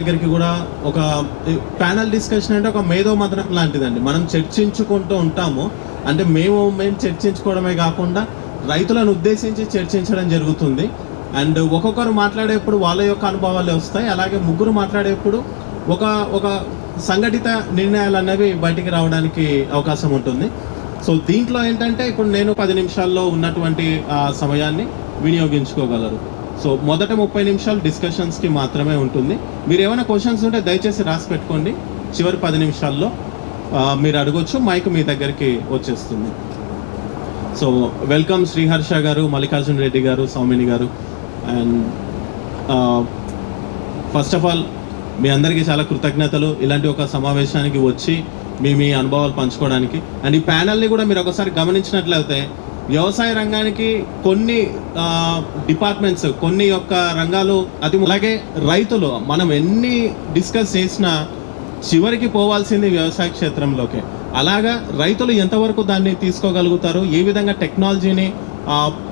దగ్గరికి కూడా ఒక ప్యానల్ డిస్కషన్ అంటే ఒక మేధో మథనం లాంటిదండి. మనం చర్చించుకుంటూ ఉంటాము. అంటే మేము చర్చించుకోవడమే కాకుండా రైతులను ఉద్దేశించి చర్చించడం జరుగుతుంది. అండ్ ఒక్కొక్కరు మాట్లాడేప్పుడు వాళ్ళ యొక్క అనుభవాలే వస్తాయి. అలాగే ముగ్గురు మాట్లాడేప్పుడు ఒక ఒక సంఘటిత నిర్ణయాలు అనేవి బయటికి రావడానికి అవకాశం ఉంటుంది. సో దీంట్లో ఏంటంటే ఇప్పుడు నేను 10 నిమిషాల్లో ఉన్నటువంటి సమయాన్ని వినియోగించుకోగలరు. సో మొదట 30 నిమిషాలు డిస్కషన్స్కి మాత్రమే ఉంటుంది. మీరు ఏమైనా క్వశ్చన్స్ ఉంటే దయచేసి రాసి పెట్టుకోండి. చివరి 10 నిమిషాల్లో మీరు అడగొచ్చు, మైక్ మీ దగ్గరికి వచ్చేస్తుంది. సో వెల్కమ్ శ్రీహర్ష గారు, మల్లికార్జున రెడ్డి గారు, సౌమిని గారు. అండ్ ఫస్ట్ ఆఫ్ ఆల్ మీ అందరికీ చాలా కృతజ్ఞతలు ఇలాంటి ఒక సమావేశానికి వచ్చి మీ అనుభవాలు పంచుకోవడానికి. అండ్ ఈ ప్యానల్ని కూడా మీరు ఒకసారి గమనించినట్లయితే వ్యవసాయ రంగానికి కొన్ని డిపార్ట్మెంట్స్, కొన్ని యొక్క రంగాలు అలాగే రైతులు మనం ఎన్ని డిస్కస్ చేసినా చివరికి పోవాల్సింది వ్యవసాయ క్షేత్రంలోకే. అలాగా రైతులు ఎంతవరకు దాన్ని తీసుకోగలుగుతారు, ఏ విధంగా టెక్నాలజీని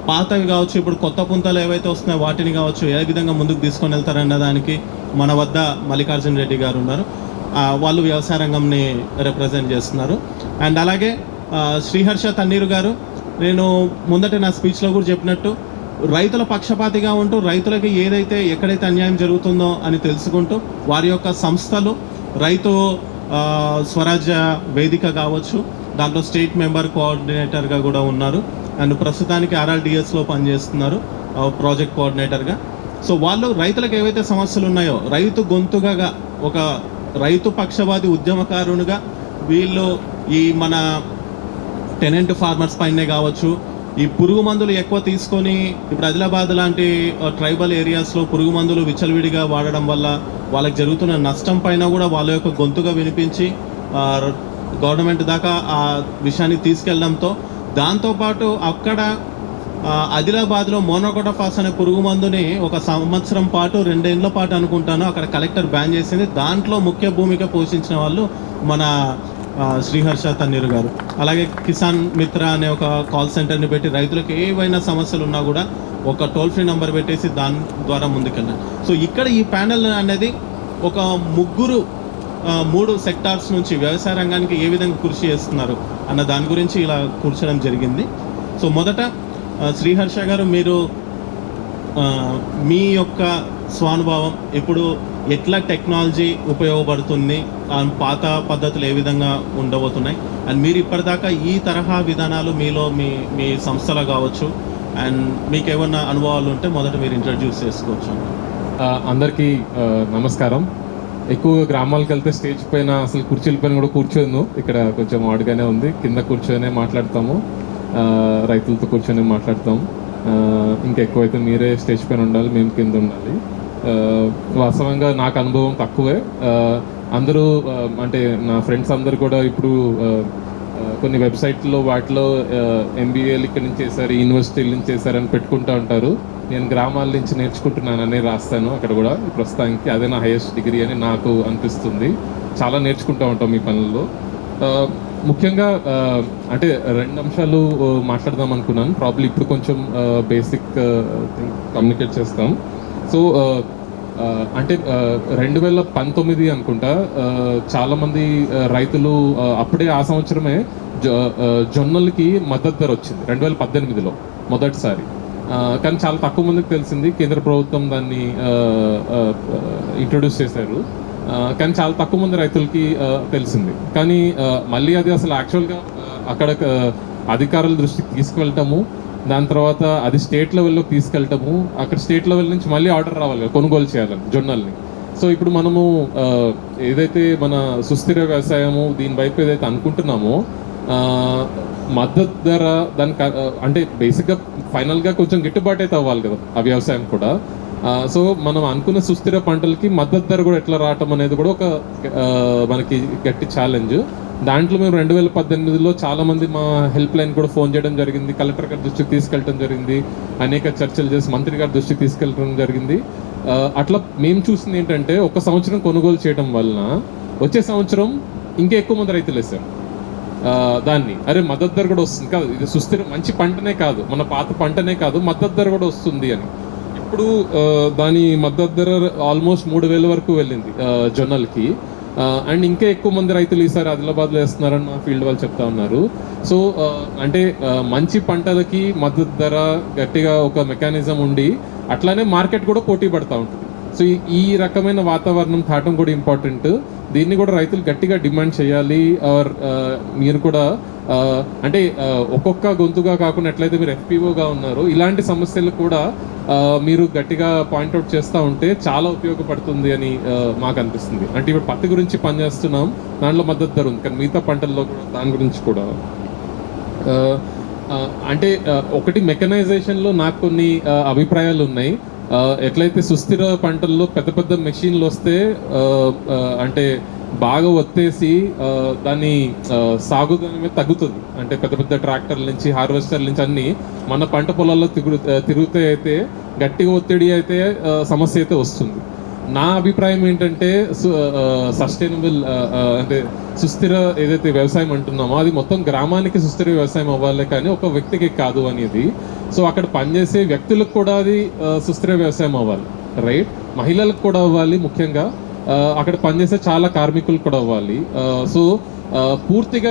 పాతవి కావచ్చు, ఇప్పుడు కొత్త పుంతలు ఏవైతే వస్తున్నాయో వాటిని కావచ్చు, ఏ విధంగా ముందుకు తీసుకొని వెళ్తారన్న దానికి మన వద్ద మల్లికార్జున రెడ్డి గారు ఉన్నారు. వాళ్ళు వ్యవసాయ రంగంని రిప్రజెంట్ చేస్తున్నారు. అండ్ అలాగే శ్రీహర్ష తన్నీరు గారు, నేను ముందట నా స్పీచ్లో కూడా చెప్పినట్టు రైతుల పక్షపాతిగా ఉంటూ రైతులకి ఏదైతే ఎక్కడైతే అన్యాయం జరుగుతుందో అని తెలుసుకుంటూ వారి యొక్క సంస్థలు రైతు స్వరాజ్య వేదిక కావచ్చు, దాంట్లో స్టేట్ మెంబర్ కోఆర్డినేటర్గా కూడా ఉన్నారు. అండ్ ప్రస్తుతానికి RRDSలో పనిచేస్తున్నారు ప్రాజెక్ట్ కోఆర్డినేటర్గా. సో వాళ్ళు రైతులకు ఏవైతే సమస్యలు ఉన్నాయో రైతు గొంతుగా, ఒక రైతు పక్షవాది ఉద్యమకారునిగా వీళ్ళు ఈ మన టెనెంట్ ఫార్మర్స్ పైనే కావచ్చు, ఈ పురుగు మందులు ఎక్కువ తీసుకొని ఇప్పుడు ఆదిలాబాద్ లాంటి ట్రైబల్ ఏరియాస్లో పురుగు మందులు విచ్చలవిడిగా వాడడం వల్ల వాళ్ళకి జరుగుతున్న నష్టం పైన కూడా వాళ్ళ యొక్క గొంతుగా వినిపించి గవర్నమెంట్ దాకా ఆ విషయాన్ని తీసుకెళ్ళడంతో, దాంతోపాటు అక్కడ ఆదిలాబాద్లో మోనోకోటోఫాస్ అనే పురుగు మందుని ఒక సంవత్సరం పాటు 2 ఏళ్ల పాటు అనుకుంటాను అక్కడ కలెక్టర్ బ్యాన్ చేసింది. దాంట్లో ముఖ్య భూమిక పోషించిన వాళ్ళు మన శ్రీహర్ష తన్నీరు గారు. అలాగే కిసాన్ మిత్ర అనే ఒక కాల్ సెంటర్ని పెట్టి రైతులకు ఏవైనా సమస్యలు ఉన్నా కూడా ఒక టోల్ ఫ్రీ నెంబర్ పెట్టేసి దాని ద్వారా ముందుకెళ్ళారు. సో ఇక్కడ ఈ ప్యానెల్ అనేది ఒక ముగ్గురు 3 సెక్టార్స్ నుంచి వ్యవసాయ రంగానికి ఏ విధంగా కృషి చేస్తున్నారు అన్న దాని గురించి ఇలా కూర్చోడం జరిగింది. సో మొదట శ్రీహర్ష గారు, మీరు మీ యొక్క స్వానుభవం ఇప్పుడు ఎట్లా టెక్నాలజీ ఉపయోగపడుతుంది, పాత పద్ధతులు ఏ విధంగా ఉండబోతున్నాయి, అండ్ మీరు ఇప్పటిదాకా ఈ తరహా విధానాలు మీలో మీ సంస్థలో కావచ్చు, అండ్ మీకు ఏమన్నా అనుభవాలు ఉంటే మొదట మీరు ఇంట్రడ్యూస్ చేసుకోవచ్చు. అందరికీ నమస్కారం. ఎక్కువ గ్రామాలకు వెళ్తే స్టేజ్ పైన అసలు కుర్చీల పైన కూడా కూర్చోను. ఇక్కడ కొంచెం ఆడుగానే ఉంది. కింద కూర్చొనే మాట్లాడతాము, రైతులతో కూర్చొని మాట్లాడతాము. ఇంకా ఎక్కువైతే మీరే స్టేజ్ పైన ఉండాలి, మేము కింద ఉండాలి. వాస్తవంగా నాకు అనుభవం తక్కువే. అందరూ అంటే నా ఫ్రెండ్స్ అందరు కూడా ఇప్పుడు కొన్ని వెబ్సైట్లో వాటిలో MBAలు ఇక్కడ నుంచి చేశారు, యూనివర్సిటీల నుంచి చేశారని పెట్టుకుంటూ ఉంటారు. నేను గ్రామాల నుంచి నేర్చుకుంటున్నానని రాస్తాను అక్కడ కూడా. ప్రస్తుతానికి అదే నా హైయెస్ట్ డిగ్రీ అని నాకు అనిపిస్తుంది. చాలా నేర్చుకుంటూ ఉంటాం ఈ పనుల్లో. ముఖ్యంగా అంటే 2 అంశాలు మాట్లాడదాం అనుకున్నాను. ప్రాబ్లీ ఇప్పుడు కొంచెం బేసిక్ కమ్యూనికేట్ చేస్తాం. సో అంటే 2019 అనుకుంటా చాలామంది రైతులు అప్పుడే ఆ సంవత్సరమే జొన్నలకి మద్దతు ధర వచ్చింది 2018లో మొదటిసారి. కానీ చాలా తక్కువ మందికి తెలిసింది. కేంద్ర ప్రభుత్వం దాన్ని ఇంట్రొడ్యూస్ చేశారు, కానీ చాలా తక్కువ మంది రైతులకి తెలిసింది. కానీ మళ్ళీ అది అసలు యాక్చువల్గా అక్కడ అధికారుల దృష్టికి తీసుకువెళ్ళటము, దాని తర్వాత అది స్టేట్ లెవెల్లో తీసుకెళ్ళటము, అక్కడ స్టేట్ లెవెల్ నుంచి మళ్ళీ ఆర్డర్ రావాలి కొనుగోలు చేయాలని జొన్నల్ని. సో ఇప్పుడు మనము ఏదైతే మన సుస్థిర వ్యవసాయము దీని వైపు ఏదైతే అనుకుంటున్నామో మద్దతు ధర దానికి అంటే బేసిక్గా ఫైనల్గా కొంచెం గిట్టుబాటు అయితే అవ్వాలి కదా ఆ వ్యవసాయం కూడా. సో మనం అనుకున్న సుస్థిర పంటలకి మద్దతు ధర కూడా ఎట్లా రావటం అనేది కూడా ఒక మనకి గట్టి ఛాలెంజ్. దాంట్లో మేము 2018లో చాలామంది మా హెల్ప్ లైన్ కూడా ఫోన్ చేయడం జరిగింది, కలెక్టర్ గారి దృష్టికి తీసుకెళ్ళడం జరిగింది, అనేక చర్చలు చేసి మంత్రి గారి దృష్టికి తీసుకెళ్ళడం జరిగింది. అట్లా మేము చూసింది ఏంటంటే, ఒక సంవత్సరం కొనుగోలు చేయడం వలన వచ్చే సంవత్సరం ఇంకా ఎక్కువ మంది రైతులు వేశారు దాన్ని. అరే మద్దతు ధర కూడా వస్తుంది కాదు, ఇది సుస్థిర మంచి పంటనే కాదు, మన పాత పంటనే కాదు, మద్దతు ధర కూడా వస్తుంది అని. ఇప్పుడు దాని మద్దతు ధర ఆల్మోస్ట్ 3,000 వరకు వెళ్ళింది జొన్నలకి. అండ్ ఇంకా ఎక్కువ మంది రైతులు ఈసారి ఆదిలాబాద్లో వేస్తున్నారని మా ఫీల్డ్ వాళ్ళు చెప్తా ఉన్నారు. సో అంటే మంచి పంటలకి మద్దతు ధర గట్టిగా ఒక మెకానిజం ఉండి అట్లానే మార్కెట్ కూడా పోటీ పడతా ఉంటుంది. సో ఈ రకమైన వాతావరణం తాటం కూడా ఇంపార్టెంట్. దీన్ని కూడా రైతులు గట్టిగా డిమాండ్ చేయాలి. ఆర్ మీరు కూడా అంటే ఒక్కొక్క గొంతుగా కాకుండా ఎట్లయితే మీరు ఎఫ్పిఓగా ఉన్నారో ఇలాంటి సమస్యలు కూడా మీరు గట్టిగా పాయింట్అవుట్ చేస్తూ ఉంటే చాలా ఉపయోగపడుతుంది అని మాకు అనిపిస్తుంది. అంటే ఇప్పుడు పత్తి గురించి పనిచేస్తున్నాం, దాంట్లో మద్దతు ధర ఉంది, కానీ మిగతా పంటల్లో కూడా దాని గురించి కూడా అంటే ఒకటి మెకనైజేషన్లో నాకు కొన్ని అభిప్రాయాలు ఉన్నాయి. ఎట్లయితే సుస్థిర పంటల్లో పెద్ద పెద్ద మెషిన్లు వస్తే అంటే బాగా ఒత్తేసి దాని సాగుదనం తగ్గుతుంది. అంటే పెద్ద పెద్ద ట్రాక్టర్ల నుంచి హార్వెస్టర్ల నుంచి అన్ని మన పంట పొలాల్లో తిరుగుతే అయితే గట్టిగా ఒత్తిడి అయితే సమస్య అయితే వస్తుంది. నా అభిప్రాయం ఏంటంటే సస్టైనబుల్ అంటే సుస్థిర ఏదైతే వ్యవసాయం అంటున్నామో అది మొత్తం గ్రామానికి సుస్థిర వ్యవసాయం అవ్వాలి, కానీ ఒక వ్యక్తికి కాదు అనేది. సో అక్కడ పనిచేసే వ్యక్తులకు కూడా అది సుస్థిర వ్యవసాయం అవ్వాలి, రైట్? మహిళలకు కూడా అవ్వాలి, ముఖ్యంగా అక్కడ పనిచేసే చాలా కార్మికులు కూడా అవ్వాలి. సో పూర్తిగా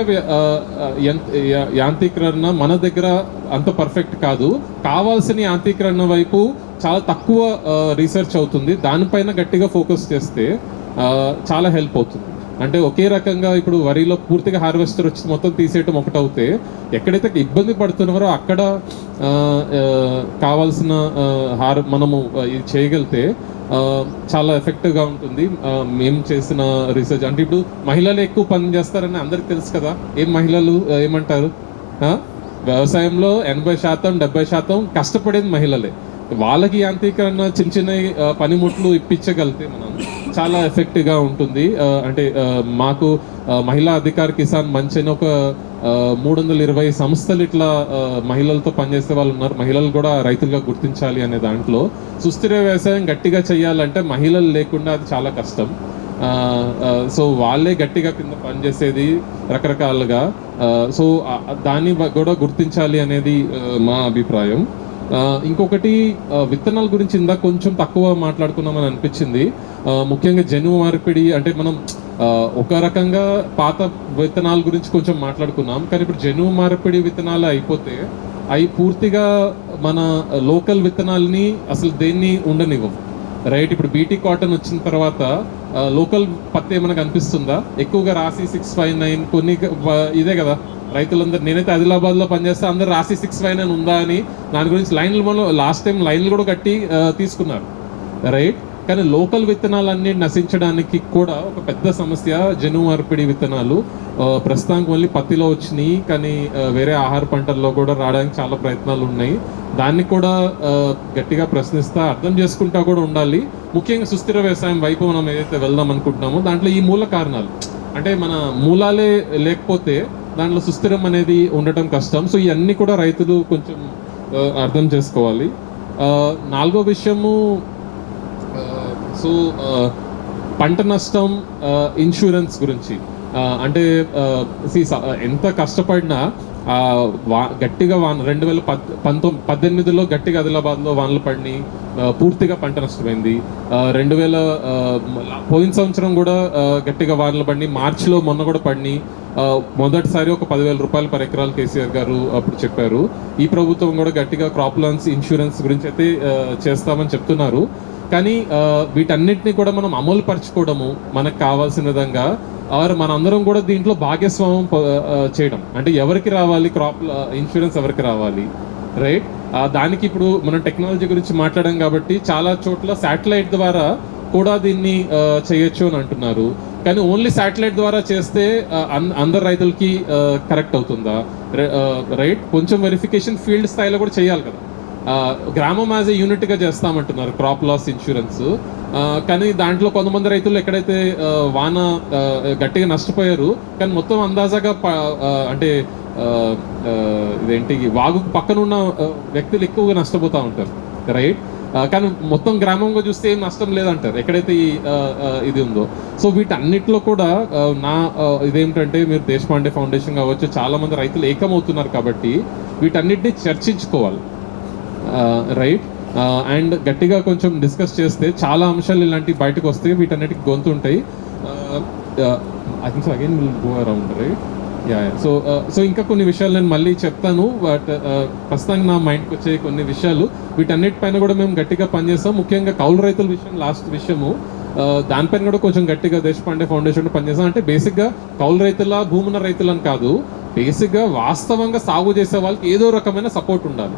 యాంత్రీకరణ మన దగ్గర అంత పర్ఫెక్ట్ కాదు. కావాల్సిన యాంత్రీకరణ వైపు చాలా తక్కువ రీసెర్చ్ అవుతుంది. దానిపైన గట్టిగా ఫోకస్ చేస్తే చాలా హెల్ప్ అవుతుంది. అంటే ఒకే రకంగా ఇప్పుడు వరిలో పూర్తిగా హార్వెస్టర్ వచ్చి మొత్తం తీసేయటం ఒకటవుతే ఎక్కడైతే ఇబ్బంది పడుతున్నారో అక్కడ కావాల్సిన మనము ఇది చేయగలిగితే చాలా ఎఫెక్టివ్గా ఉంటుంది. మేము చేసిన రీసెర్చ్ అంటే ఇప్పుడు మహిళలు ఎక్కువ పని చేస్తారని అందరికి తెలుసు కదా. మహిళలు ఏమంటారు, వ్యవసాయంలో 80% 70% కష్టపడేది మహిళలే. వాళ్ళకి యాంత్రీకరణ చిన్న చిన్న పనిముట్లు ఇప్పించగలిగితే మనం చాలా ఎఫెక్టివ్గా ఉంటుంది. అంటే మాకు మహిళా అధికార కిసాన్ మంచి అని ఒక 320 సంస్థలు ఇట్లా మహిళలతో పనిచేసే వాళ్ళు ఉన్నారు. మహిళలు కూడా రైతులుగా గుర్తించాలి అనే దాంట్లో సుస్థిర వ్యవసాయం గట్టిగా చేయాలంటే మహిళలు లేకుండా అది చాలా కష్టం. సో వాళ్ళే గట్టిగా కింద పనిచేసేది రకరకాలుగా. సో దాన్ని కూడా గుర్తించాలి అనేది మా అభిప్రాయం. ఇంకొకటి విత్తనాల గురించి ఇందాక కొంచెం తక్కువ మాట్లాడుకున్నామని అనిపించింది. ముఖ్యంగా జనుము మార్పిడి అంటే మనం ఒక రకంగా పాత విత్తనాల గురించి కొంచెం మాట్లాడుకున్నాం, కానీ ఇప్పుడు జనుము మార్పిడి విత్తనాలు అయిపోతే అవి పూర్తిగా మన లోకల్ విత్తనాలని అసలు దేన్ని ఉండనివ్వవు, రైట్? ఇప్పుడు బీటీ కాటన్ వచ్చిన తర్వాత లోకల్ పత్తి ఏమైనా కనిపిస్తుందా? ఎక్కువగా రాసి 659 కొన్ని ఇదే కదా రైతులందరూ. నేనైతే ఆదిలాబాద్లో పనిచేస్తే అందరు రాసి 659 ఉందా అని దాని గురించి లైన్లు మనం లాస్ట్ టైం లైన్లు కూడా కట్టి తీసుకున్నారు, రైట్? కానీ లోకల్ విత్తనాలన్నీ నశించడానికి కూడా ఒక పెద్ద సమస్య జనుము మార్పిడి విత్తనాలు. ప్రస్తుతానికి మళ్ళీ పత్తిలో వచ్చినాయి, కానీ వేరే ఆహార పంటల్లో కూడా రావడానికి చాలా ప్రయత్నాలు ఉన్నాయి. దాన్ని కూడా గట్టిగా ప్రశ్నిస్తా, అర్థం చేసుకుంటా కూడా ఉండాలి. ముఖ్యంగా సుస్థిర వ్యవసాయం వైపు మనం ఏదైతే వెళ్దాం అనుకుంటున్నామో దాంట్లో ఈ మూల కారణాలు అంటే మన మూలాలే లేకపోతే దాంట్లో సుస్థిరం అనేది ఉండటం కష్టం. సో ఇవన్నీ కూడా రైతులు కొంచెం అర్థం చేసుకోవాలి. నాలుగో విషయము సో పంట నష్టం ఇన్సూరెన్స్ గురించి. అంటే ఎంత కష్టపడినా గట్టిగా 2018లో గట్టిగా ఆదిలాబాద్లో వానలు పడినాయి, పూర్తిగా పంట నష్టమైంది. పోయిన సంవత్సరం కూడా గట్టిగా వానలు పడినాయి, మార్చిలో మొన్న కూడా పడినాయి. మొదటిసారి ఒక 10,000 రూపాయలు పర్ ఎకరాలు కేసీఆర్ గారు అప్పుడు చెప్పారు. ఈ ప్రభుత్వం కూడా గట్టిగా క్రాప్ లాన్స్ ఇన్సూరెన్స్ గురించి అయితే చేస్తామని చెప్తున్నారు. కానీ వీటన్నిటిని కూడా మనం అమలు పరచుకోవడము మనకు కావాల్సిన విధంగా ఆర్ మనందరం కూడా దీంట్లో భాగస్వామ్యం చేయడం. అంటే ఎవరికి రావాలి క్రాప్ ఇన్సూరెన్స్, ఎవరికి రావాలి, రైట్? దానికి ఇప్పుడు మనం టెక్నాలజీ గురించి మాట్లాడాం కాబట్టి చాలా చోట్ల శాటిలైట్ ద్వారా కూడా దీన్ని చేయొచ్చు అని అంటున్నారు. కానీ ఓన్లీ శాటిలైట్ ద్వారా చేస్తే అందరు రైతులకి కరెక్ట్ అవుతుందా, రైట్? కొంచెం వెరిఫికేషన్ ఫీల్డ్ స్థాయిలో కూడా చేయాలి కదా. గ్రామం యాజ్ ఏ యూనిట్గా చేస్తామంటున్నారు క్రాప్ లాస్ ఇన్సూరెన్స్. కానీ దాంట్లో కొంతమంది రైతులు ఎక్కడైతే వాన గట్టిగా నష్టపోయారు, కానీ మొత్తం అందాజాగా అంటే ఇదేంటి వాగు పక్కన ఉన్న వ్యక్తులు ఎక్కువగా నష్టపోతూ ఉంటారు, రైట్? కానీ మొత్తం గ్రామంగా చూస్తే ఏం నష్టం లేదంటారు ఎక్కడైతే ఇది ఉందో. సో వీటన్నిటిలో కూడా నా ఇదేమిటంటే మీరు దేశపాండే ఫౌండేషన్ కావచ్చు, చాలా మంది రైతులు ఏకమవుతున్నారు కాబట్టి వీటన్నిటిని చర్చించుకోవాలి, రైట్? అండ్ గట్టిగా కొంచెం డిస్కస్ చేస్తే చాలా అంశాలు ఇలాంటివి బయటకు వస్తాయి, వీటన్నిటికి గొంతు ఉంటాయి. I think so again will go around right. So ఇంకా కొన్ని విషయాలు నేను మళ్ళీ చెప్తాను, బట్ ప్రస్తుతానికి నా మైండ్కి వచ్చే కొన్ని విషయాలు వీటన్నిటిపైన కూడా మేము గట్టిగా పనిచేస్తాం. ముఖ్యంగా కౌలు రైతుల విషయం లాస్ట్ విషయము, దానిపైన కూడా కొంచెం గట్టిగా దేశపాండే ఫౌండేషన్ పనిచేస్తాం. అంటే బేసిక్గా కౌలు రైతుల భూమున్న రైతులని కాదు, బేసిక్గా వాస్తవంగా సాగు చేసే వాళ్ళకి ఏదో రకమైన సపోర్ట్ ఉండాలి,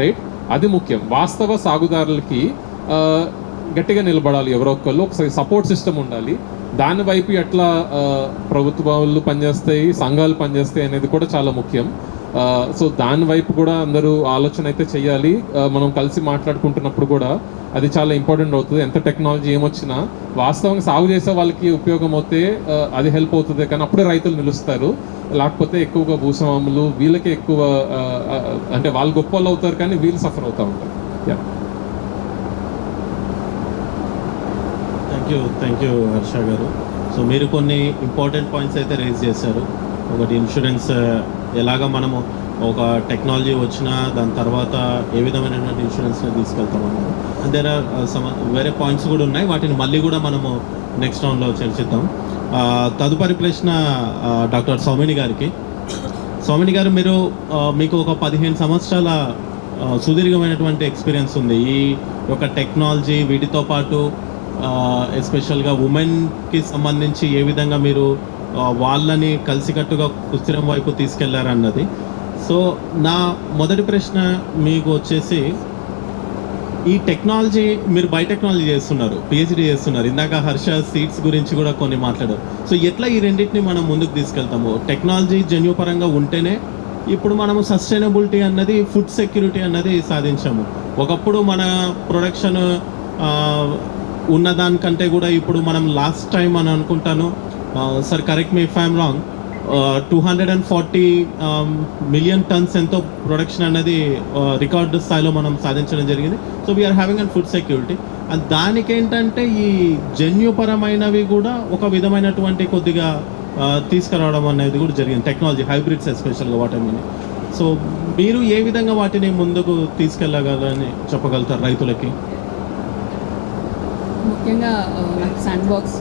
రైట్? అది ముఖ్యం. వాస్తవ సాగుదారులకి గట్టిగా నిలబడాలి, ఎవరో ఒకళ్ళు ఒకసారి సపోర్ట్ సిస్టమ్ ఉండాలి. దాని వైపు ఎట్లా ప్రభుత్వాలు పనిచేస్తాయి, సంఘాలు పనిచేస్తాయి అనేది కూడా చాలా ముఖ్యం. సో దాని వైపు కూడా అందరూ ఆలోచన అయితే చెయ్యాలి. మనం కలిసి మాట్లాడుకుంటున్నప్పుడు కూడా అది చాలా ఇంపార్టెంట్ అవుతుంది. ఎంత టెక్నాలజీ ఏమొచ్చినా వాస్తవంగా సాగు చేసే వాళ్ళకి ఉపయోగం అవుతే అది హెల్ప్ అవుతుంది, కానీ అప్పుడే రైతులు నిలుస్తారు. లేకపోతే ఎక్కువగా భూస్వాములు వీళ్ళకి ఎక్కువ అంటే వాళ్ళు గొప్ప వాళ్ళు అవుతారు, కానీ వీళ్ళు సఫర్ అవుతూ ఉంటారు. థ్యాంక్ యూ హర్ష గారు. సో మీరు కొన్ని ఇంపార్టెంట్ పాయింట్స్ అయితే రేజ్ చేశారు. ఒకటి ఇన్సూరెన్స్, ఎలాగ మనము ఒక టెక్నాలజీ వచ్చినా దాని తర్వాత ఏ విధమైనటువంటి ఇన్సూరెన్స్ని తీసుకెళ్తామన్నారు. అండ్ దేర్ ఆర్ వేరే పాయింట్స్ కూడా ఉన్నాయి, వాటిని మళ్ళీ కూడా మనము నెక్స్ట్ రౌండ్లో చర్చిద్దాం. తదుపరి ప్రశ్న డాక్టర్ సౌమిని గారికి. సౌమిని గారు, మీకు ఒక 15 సంవత్సరాల సుదీర్ఘమైనటువంటి ఎక్స్పీరియన్స్ ఉంది ఈ యొక్క టెక్నాలజీ, వీటితో పాటు ఎస్పెషల్గా ఉమెన్కి సంబంధించి ఏ విధంగా మీరు వాళ్ళని కలిసికట్టుగా సుస్థిరం వైపు తీసుకెళ్లారన్నది. సో నా మొదటి ప్రశ్న మీకు వచ్చేసి, ఈ టెక్నాలజీ మీరు బయోటెక్నాలజీ చేస్తున్నారు, పిహెచ్డి చేస్తున్నారు, ఇందాక హర్ష సీడ్స్ గురించి కూడా కొన్ని మాట్లాడారు. సో ఎట్లా ఈ రెండింటిని మనం ముందుకు తీసుకెళ్తాము? టెక్నాలజీ జన్యుపరంగా ఉంటేనే ఇప్పుడు మనము సస్టైనబిలిటీ అన్నది, ఫుడ్ సెక్యూరిటీ అన్నది సాధించాము. ఒకప్పుడు మన ప్రొడక్షన్ ఉన్నదానికంటే కూడా ఇప్పుడు మనం లాస్ట్ టైం అని అనుకుంటాను, sir correct me if I'm wrong, 240 million tons ఎంతో ప్రొడక్షన్ అనేది రికార్డు స్థాయిలో మనం సాధించడం జరిగింది. So we are having and food security. And దానికి ఏంటంటే ఈ జన్యుపరమైనవి కూడా ఒక విధమైనటువంటి కొద్దిగా తీసుకురావడం అనేది కూడా జరిగింది, టెక్నాలజీ హైబ్రిడ్స్ ఎస్పెషల్గా వాటిని. సో మీరు ఏ విధంగా వాటిని ముందుకు తీసుకెళ్ళగలని చెప్పగలుగుతారు రైతులకి? ముఖ్యంగా నాకు శాండ్ బాక్స్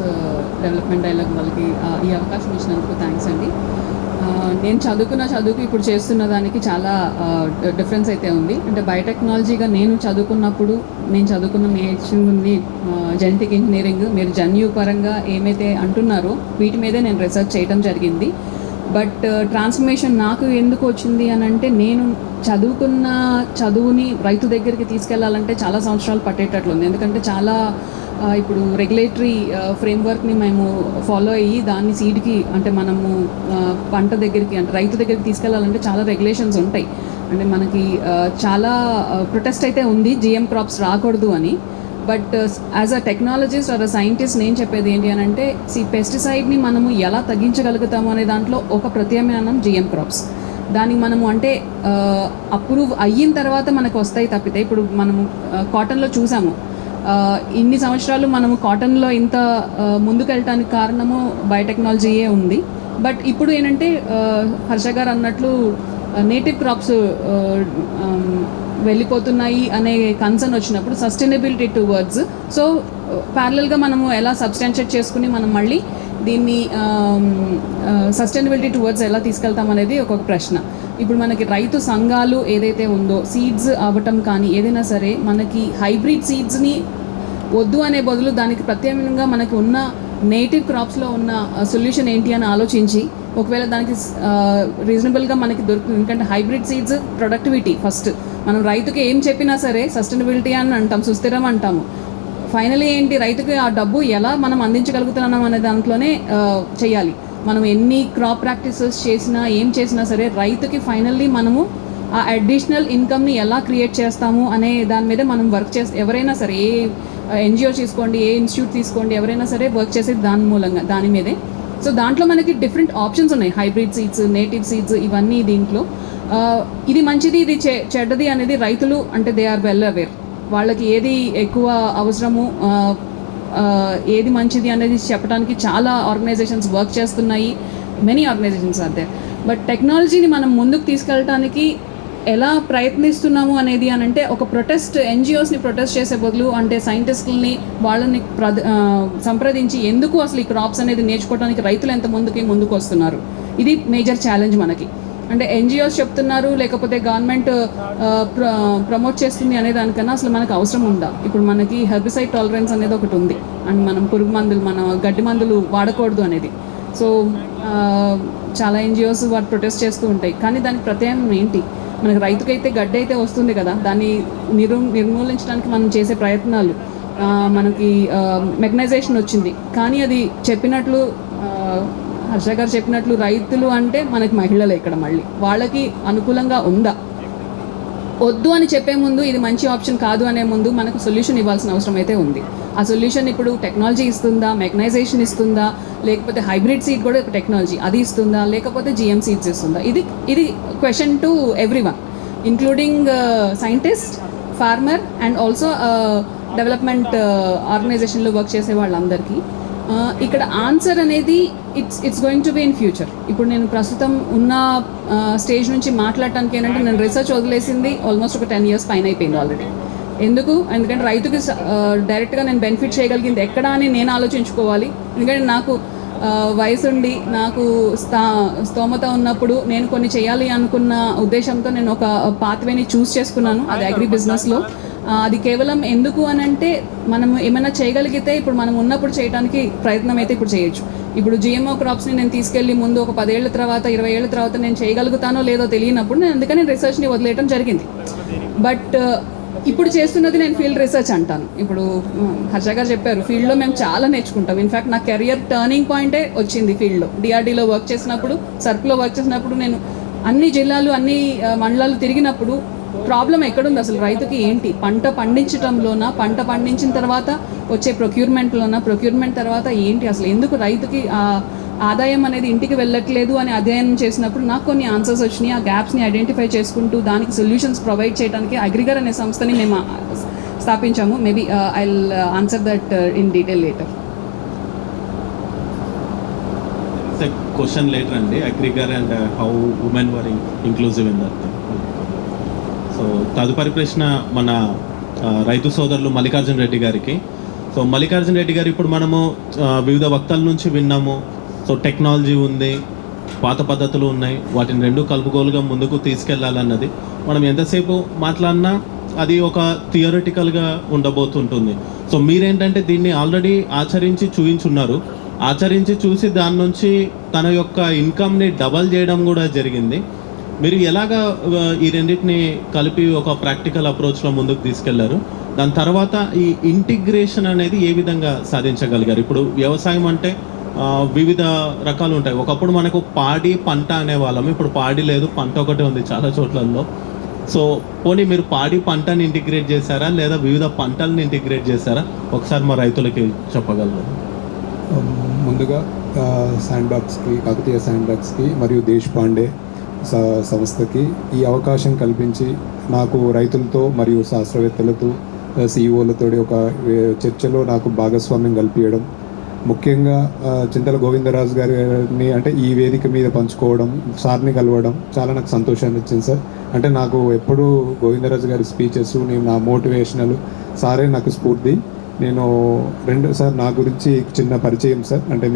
డెవలప్మెంట్ డైలాగ్ వాళ్ళకి ఈ అవకాశం ఇచ్చినందుకు థ్యాంక్స్ అండి. నేను చదువుకు ఇప్పుడు చేస్తున్న దానికి చాలా డిఫరెన్స్ అయితే ఉంది. అంటే బయోటెక్నాలజీగా నేను నేర్చుకుంది జెనెటిక్ ఇంజనీరింగ్. మీరు జన్యు పరంగా ఏమైతే అంటున్నారో వీటి మీదే నేను రీసెర్చ్ చేయడం జరిగింది. బట్ ట్రాన్స్ఫర్మేషన్ నాకు ఎందుకు వచ్చింది అని అంటే, నేను చదువుకున్న చదువుని రైతు దగ్గరికి తీసుకెళ్లాలంటే చాలా సంవత్సరాలు పట్టేటట్లుంది. ఎందుకంటే చాలా ఇప్పుడు రెగ్యులేటరీ ఫ్రేమ్వర్క్ని మేము ఫాలో అయ్యి దాన్ని సీడ్కి అంటే మనము పంట దగ్గరికి అంటే రైతు దగ్గరికి తీసుకెళ్లాలంటే చాలా రెగ్యులేషన్స్ ఉంటాయి. అంటే మనకి చాలా ప్రొటెస్ట్ అయితే ఉంది జిఎం క్రాప్స్ రాకూడదు అని. But as a technologist or a scientist నేను చెప్పేది ఏంటి అని అంటే, పెస్టిసైడ్ని మనము ఎలా తగ్గించగలుగుతాము అనే దాంట్లో ఒక ప్రత్యామ్నాయం జిఎం క్రాప్స్. దానికి మనము అంటే అప్రూవ్ అయిన తర్వాత మనకు వస్తాయి తప్పితే, ఇప్పుడు మనము కాటన్లో చూసాము, ఇన్ని సంవత్సరాలు మనము కాటన్లో ఇంత ముందుకెళ్ళటానికి కారణము బయోటెక్నాలజీయే ఉంది. బట్ ఇప్పుడు ఏంటంటే హర్ష గారు అన్నట్లు నేటివ్ క్రాప్స్ వెళ్ళిపోతున్నాయి అనే కన్సర్న్ వచ్చినప్పుడు సస్టైనబిలిటీ టువర్డ్స్, సో ప్యారలల్గా మనము ఎలా సబ్స్టాన్షియేట్ చేసుకుని మనం మళ్ళీ దీన్ని సస్టైనబిలిటీ టువర్డ్స్ ఎలా తీసుకెళ్తాం అనేది ఒక ప్రశ్న. ఇప్పుడు మనకి రైతు సంఘాలు ఏదైతే ఉందో, సీడ్స్ అవ్వటం కానీ ఏదైనా సరే, మనకి హైబ్రిడ్ సీడ్స్ని వద్దు అనే బదులు దానికి ప్రత్యామ్నాయంగా మనకి ఉన్న నేటివ్ క్రాప్స్లో ఉన్న సొల్యూషన్ ఏంటి అని ఆలోచించి, ఒకవేళ దానికి రీజనబుల్గా మనకి దొరుకుతుంది. ఎందుకంటే హైబ్రిడ్ సీడ్స్ ప్రొడక్టివిటీ ఫస్ట్, మనం రైతుకి ఏం చెప్పినా సరే సస్టైనబిలిటీ అని అంటాం, సుస్థిరం అంటాము. ఫైనలీ ఏంటి, రైతుకి ఆ డబ్బు ఎలా మనం అందించగలుగుతున్నాం అనే దాంట్లోనే చేయాలి. మనం ఎన్ని క్రాప్ ప్రాక్టీసెస్ చేసినా ఏం చేసినా సరే రైతుకి ఫైనల్లీ మనము ఆ అడిషనల్ ఇన్కమ్ని ఎలా క్రియేట్ చేస్తాము అనే దాని మీద మనం వర్క్ చేస్తే, ఎవరైనా సరే ఏ ఎన్జిఓ తీసుకోండి, ఏ ఇన్స్టిట్యూట్ తీసుకోండి, ఎవరైనా సరే వర్క్ చేసేది దాని మీదే. సో దాంట్లో మనకి డిఫరెంట్ ఆప్షన్స్ ఉన్నాయి, హైబ్రిడ్ సీడ్స్, నేటివ్ సీడ్స్, ఇవన్నీ దీంట్లో. ఇది మంచిది, ఇది చెడ్డది అనేది రైతులు అంటే దే ఆర్ వెల్ అవేర్. వాళ్ళకి ఏది ఎక్కువ అవసరము, ఏది మంచిది అనేది చెప్పడానికి చాలా ఆర్గనైజేషన్స్ వర్క్ చేస్తున్నాయి, many organisations are there. But టెక్నాలజీని మనం ముందుకు తీసుకెళ్ళటానికి ఎలా ప్రయత్నిస్తున్నాము అనేది అని అంటే ఒక ఎన్జిఓస్ని ప్రొటెస్ట్ చేసే బదులు అంటే సైంటిస్టులని వాళ్ళని సంప్రదించి ఎందుకు అసలు ఈ క్రాప్స్ అనేది నేర్చుకోవడానికి రైతులు ఎంత ముందుకు వస్తున్నారు, ఇది మేజర్ ఛాలెంజ్ మనకి. అంటే ఎన్జిఓస్ చెప్తున్నారు లేకపోతే గవర్నమెంట్ ప్రమోట్ చేస్తుంది అనే దానికన్నా అసలు మనకు అవసరం ఉందా? ఇప్పుడు మనకి హెర్బిసైడ్ టాలరెన్స్ అనేది ఒకటి ఉంది, అండ్ మనం పురుగు మందులు మన గడ్డి మందులు వాడకూడదు అనేది. సో చాలా ఎన్జిఓస్ వాటి ప్రొటెస్ట్ చేస్తూ ఉంటాయి, కానీ దానికి ప్రత్యామ్నాయం ఏంటి? మనకి రైతుకైతే గడ్డి అయితే వస్తుంది కదా, దాన్ని నిర్మూలించడానికి మనం చేసే ప్రయత్నాలు, మనకి మెకనైజేషన్ వచ్చింది, కానీ అది చెప్పినట్లు హర్ష గారు చెప్పినట్లు రైతులు అంటే మనకి మహిళలే ఇక్కడ, మళ్ళీ వాళ్ళకి అనుకూలంగా ఉందా? వద్దు అని చెప్పే ముందు ఇది మంచి ఆప్షన్ కాదు అనే ముందు మనకు సొల్యూషన్ ఇవ్వాల్సిన అవసరం అయితే ఉంది. ఆ సొల్యూషన్ ఇప్పుడు టెక్నాలజీ ఇస్తుందా, మెకనైజేషన్ ఇస్తుందా, లేకపోతే హైబ్రిడ్ సీడ్ కూడా టెక్నాలజీ అది ఇస్తుందా, లేకపోతే జిఎం సీడ్స్ ఇస్తుందా? ఇది question to everyone, including scientist, farmer and also development ఆర్గనైజేషన్లో వర్క్ చేసే వాళ్ళందరికీ. ఇక్కడ ఆన్సర్ అనేది it's going to be in future. ఇప్పుడు నేను ప్రస్తుతం ఉన్న స్టేజ్ నుంచి మాట్లాడటానికి ఏంటంటే నేను రీసెర్చ్ వదిలేసింది ఆల్మోస్ట్ ఒక 10 years పైన అయిపోయింది ఆల్రెడీ. ఎందుకంటే రైతుకి డైరెక్ట్గా నేను బెనిఫిట్ చేయగలిగింది ఎక్కడా అని నేను ఆలోచించుకోవాలి. ఎందుకంటే నాకు వయసుండి నాకు స్తోమత ఉన్నప్పుడు నేను కొన్ని చేయాలి అనుకున్న ఉద్దేశంతో నేను ఒక పాత్వేని చూస్ చేసుకున్నాను, అది అగ్రి బిజినెస్లో. అది కేవలం ఎందుకు అని అంటే మనం ఏమైనా చేయగలిగితే ఇప్పుడు మనం ఉన్నప్పుడు చేయడానికి ప్రయత్నం అయితే ఇప్పుడు చేయొచ్చు. ఇప్పుడు జిఎంఓ క్రాప్స్ని నేను తీసుకెళ్ళి ముందు ఒక 10 ఏళ్ళ తర్వాత 20 ఏళ్ళ తర్వాత నేను చేయగలుగుతానో లేదో తెలియనప్పుడు నేను అందుకని రీసెర్చ్ని వదిలేయడం జరిగింది. బట్ ఇప్పుడు చేస్తున్నది నేను ఫీల్డ్ రీసెర్చ్ అంటాను. ఇప్పుడు హర్ష గారు చెప్పారు ఫీల్డ్లో మేము చాలా నేర్చుకుంటాం. ఇన్ఫ్యాక్ట్ నా కెరియర్ టర్నింగ్ పాయింటే వచ్చింది ఫీల్డ్లో. డిఆర్డీలో వర్క్ చేసినప్పుడు, సర్ప్లో వర్క్ చేసినప్పుడు నేను అన్ని జిల్లాలు అన్ని మండలాలు తిరిగినప్పుడు ప్రాబ్లం ఎక్కడుంది అసలు రైతుకి ఏంటి, పంట పండించడంలోనా, పంట పండించిన తర్వాత వచ్చే ప్రొక్యూర్మెంట్ తర్వాత ఏంటి, అసలు ఎందుకు రైతుకి ఆదాయం అనేది ఇంటికి వెళ్ళట్లేదు అని అధ్యయనం చేసినప్పుడు నాకు కొన్ని ఆన్సర్స్ వచ్చినాయి. ఆ గ్యాప్స్ని ఐడెంటిఫై చేసుకుంటూ దానికి సొల్యూషన్స్ ప్రొవైడ్ చేయడానికి అగ్రిగర్ అనే సంస్థని మేము స్థాపించాము. Maybe I will answer that in detail later. Question later అండి, అగ్రిగర్ and how women were inclusive in that. So తదుపరి ప్రశ్న మన రైతు సోదరులు మల్లికార్జున రెడ్డి గారికి. సో మల్లికార్జున రెడ్డి గారు, ఇప్పుడు మనము వివిధ వక్తల నుంచి విన్నాము. సో టెక్నాలజీ ఉంది, పాత పద్ధతులు ఉన్నాయి, వాటిని రెండు కలుపుకోలుగా ముందుకు తీసుకెళ్లాలన్నది మనం ఎంతసేపు మాట్లాడినా అది ఒక థియరిటికల్గా ఉండబోతుంటుంది. సో మీరేంటంటే దీన్ని ఆల్రెడీ ఆచరించి చూపించున్నారు, ఆచరించి చూసి దాని నుంచి తన యొక్క ఇన్కమ్ని డబల్ చేయడం కూడా జరిగింది. మీరు ఎలాగా ఈ రెండింటిని కలిపి ఒక ప్రాక్టికల్ అప్రోచ్లో ముందుకు తీసుకెళ్లారు? దాని తర్వాత ఈ ఇంటిగ్రేషన్ అనేది ఏ విధంగా సాధించగలిగారు? ఇప్పుడు వ్యవసాయం అంటే వివిధ రకాలు ఉంటాయి. ఒకప్పుడు మనకు పాడి పంట అనేవాళ్ళం, ఇప్పుడు పాడి లేదు, పంట ఒకటే ఉంది చాలా చోట్లలో. సో పోనీ మీరు పాడి పంటని ఇంటిగ్రేట్ చేశారా లేదా వివిధ పంటలను ఇంటిగ్రేట్ చేశారా? ఒకసారి మా రైతులకి చెప్పగలరు. ముందుగా శాండ్బాక్స్కి, కాకతీయ శాండ్బాక్స్కి మరియు దేశపాండే సంస్థకి ఈ అవకాశం కల్పించి నాకు రైతులతో మరియు శాస్త్రవేత్తలతో సిఇఓలతో ఒక చర్చలో నాకు భాగస్వామ్యం కల్పించడం, ముఖ్యంగా చింతల గోవిందరాజు గారిని అంటే ఈ వేదిక మీద పంచుకోవడం, సార్ని కలవడం చాలా నాకు సంతోషాన్ని ఇచ్చింది సార్. అంటే నాకు ఎప్పుడూ గోవిందరాజు గారి స్పీచెస్, నేను నా మోటివేషనల్ సారే నాకు స్ఫూర్తి. సార్ నా గురించి చిన్న పరిచయం సార్. అంటే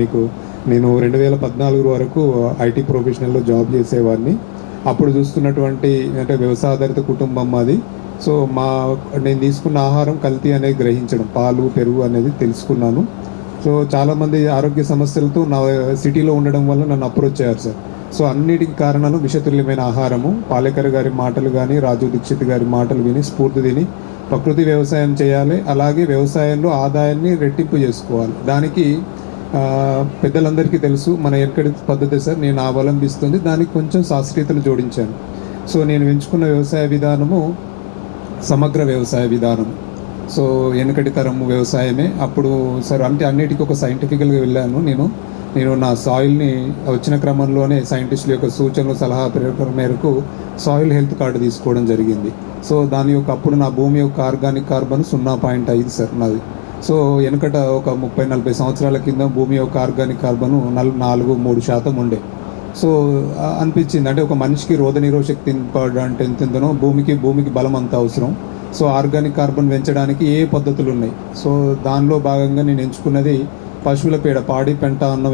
నేను 2014 వరకు ఐటీ ప్రొఫెషనల్లో జాబ్ చేసేవాడిని. అప్పుడు చూస్తున్నటువంటి అంటే వ్యవసాయాధారిత కుటుంబం మాది. సో నేను తీసుకున్న ఆహారం కల్తీ అనేది గ్రహించడం, పాలు పెరుగు అనేది తెలుసుకున్నాను. సో చాలామంది ఆరోగ్య సమస్యలతో నా సిటీలో ఉండడం వల్ల నన్ను అప్రోచ్ అయ్యారు సార్. సో అన్నిటికీ కారణాలు విషతుల్యమైన ఆహారము. పాలేకర్ గారి మాటలు కానీ, రాజు దీక్షిత్ గారి మాటలు విని స్ఫూర్తి తిని ప్రకృతి వ్యవసాయం చేయాలి, అలాగే వ్యవసాయంలో ఆదాయాన్ని రెట్టింపు చేసుకోవాలి. దానికి పెద్దలందరికీ తెలుసు మన ఎక్కడి పద్ధతి సార్ నేను అవలంబిస్తుంది, దానికి కొంచెం శాస్త్రీయతలు జోడించాను. సో నేను ఎంచుకున్న వ్యవసాయ విధానము సమగ్ర వ్యవసాయ విధానం. సో వెనకటి తరము వ్యవసాయమే. అప్పుడు సార్ అంటే అన్నిటికీ ఒక సైంటిఫికల్గా వెళ్ళాను. నేను నా సాయిల్ని వచ్చిన క్రమంలోనే సైంటిస్టుల యొక్క సూచనలు సలహా మేరకు సాయిల్ హెల్త్ కార్డు తీసుకోవడం జరిగింది. సో దాని యొక్క అప్పుడు నా భూమి యొక్క ఆర్గానిక్ కార్బన్ 0.5 సార్ నాది. సో వెనకట ఒక 30-40 సంవత్సరాల కింద భూమి యొక్క ఆర్గానిక్ కార్బను 4-3% ఉండే. సో అనిపించింది, అంటే ఒక మనిషికి రోగనిరోధక శక్తి అంటే ఎంత ఉందనో భూమికి బలం అంత అవసరం. సో ఆర్గానిక్ కార్బన్ పెంచడానికి ఏ పద్ధతులు ఉన్నాయి? సో దానిలో భాగంగా నేను ఎంచుకున్నది పశువుల పేడ, పాడి పెంట అన్నం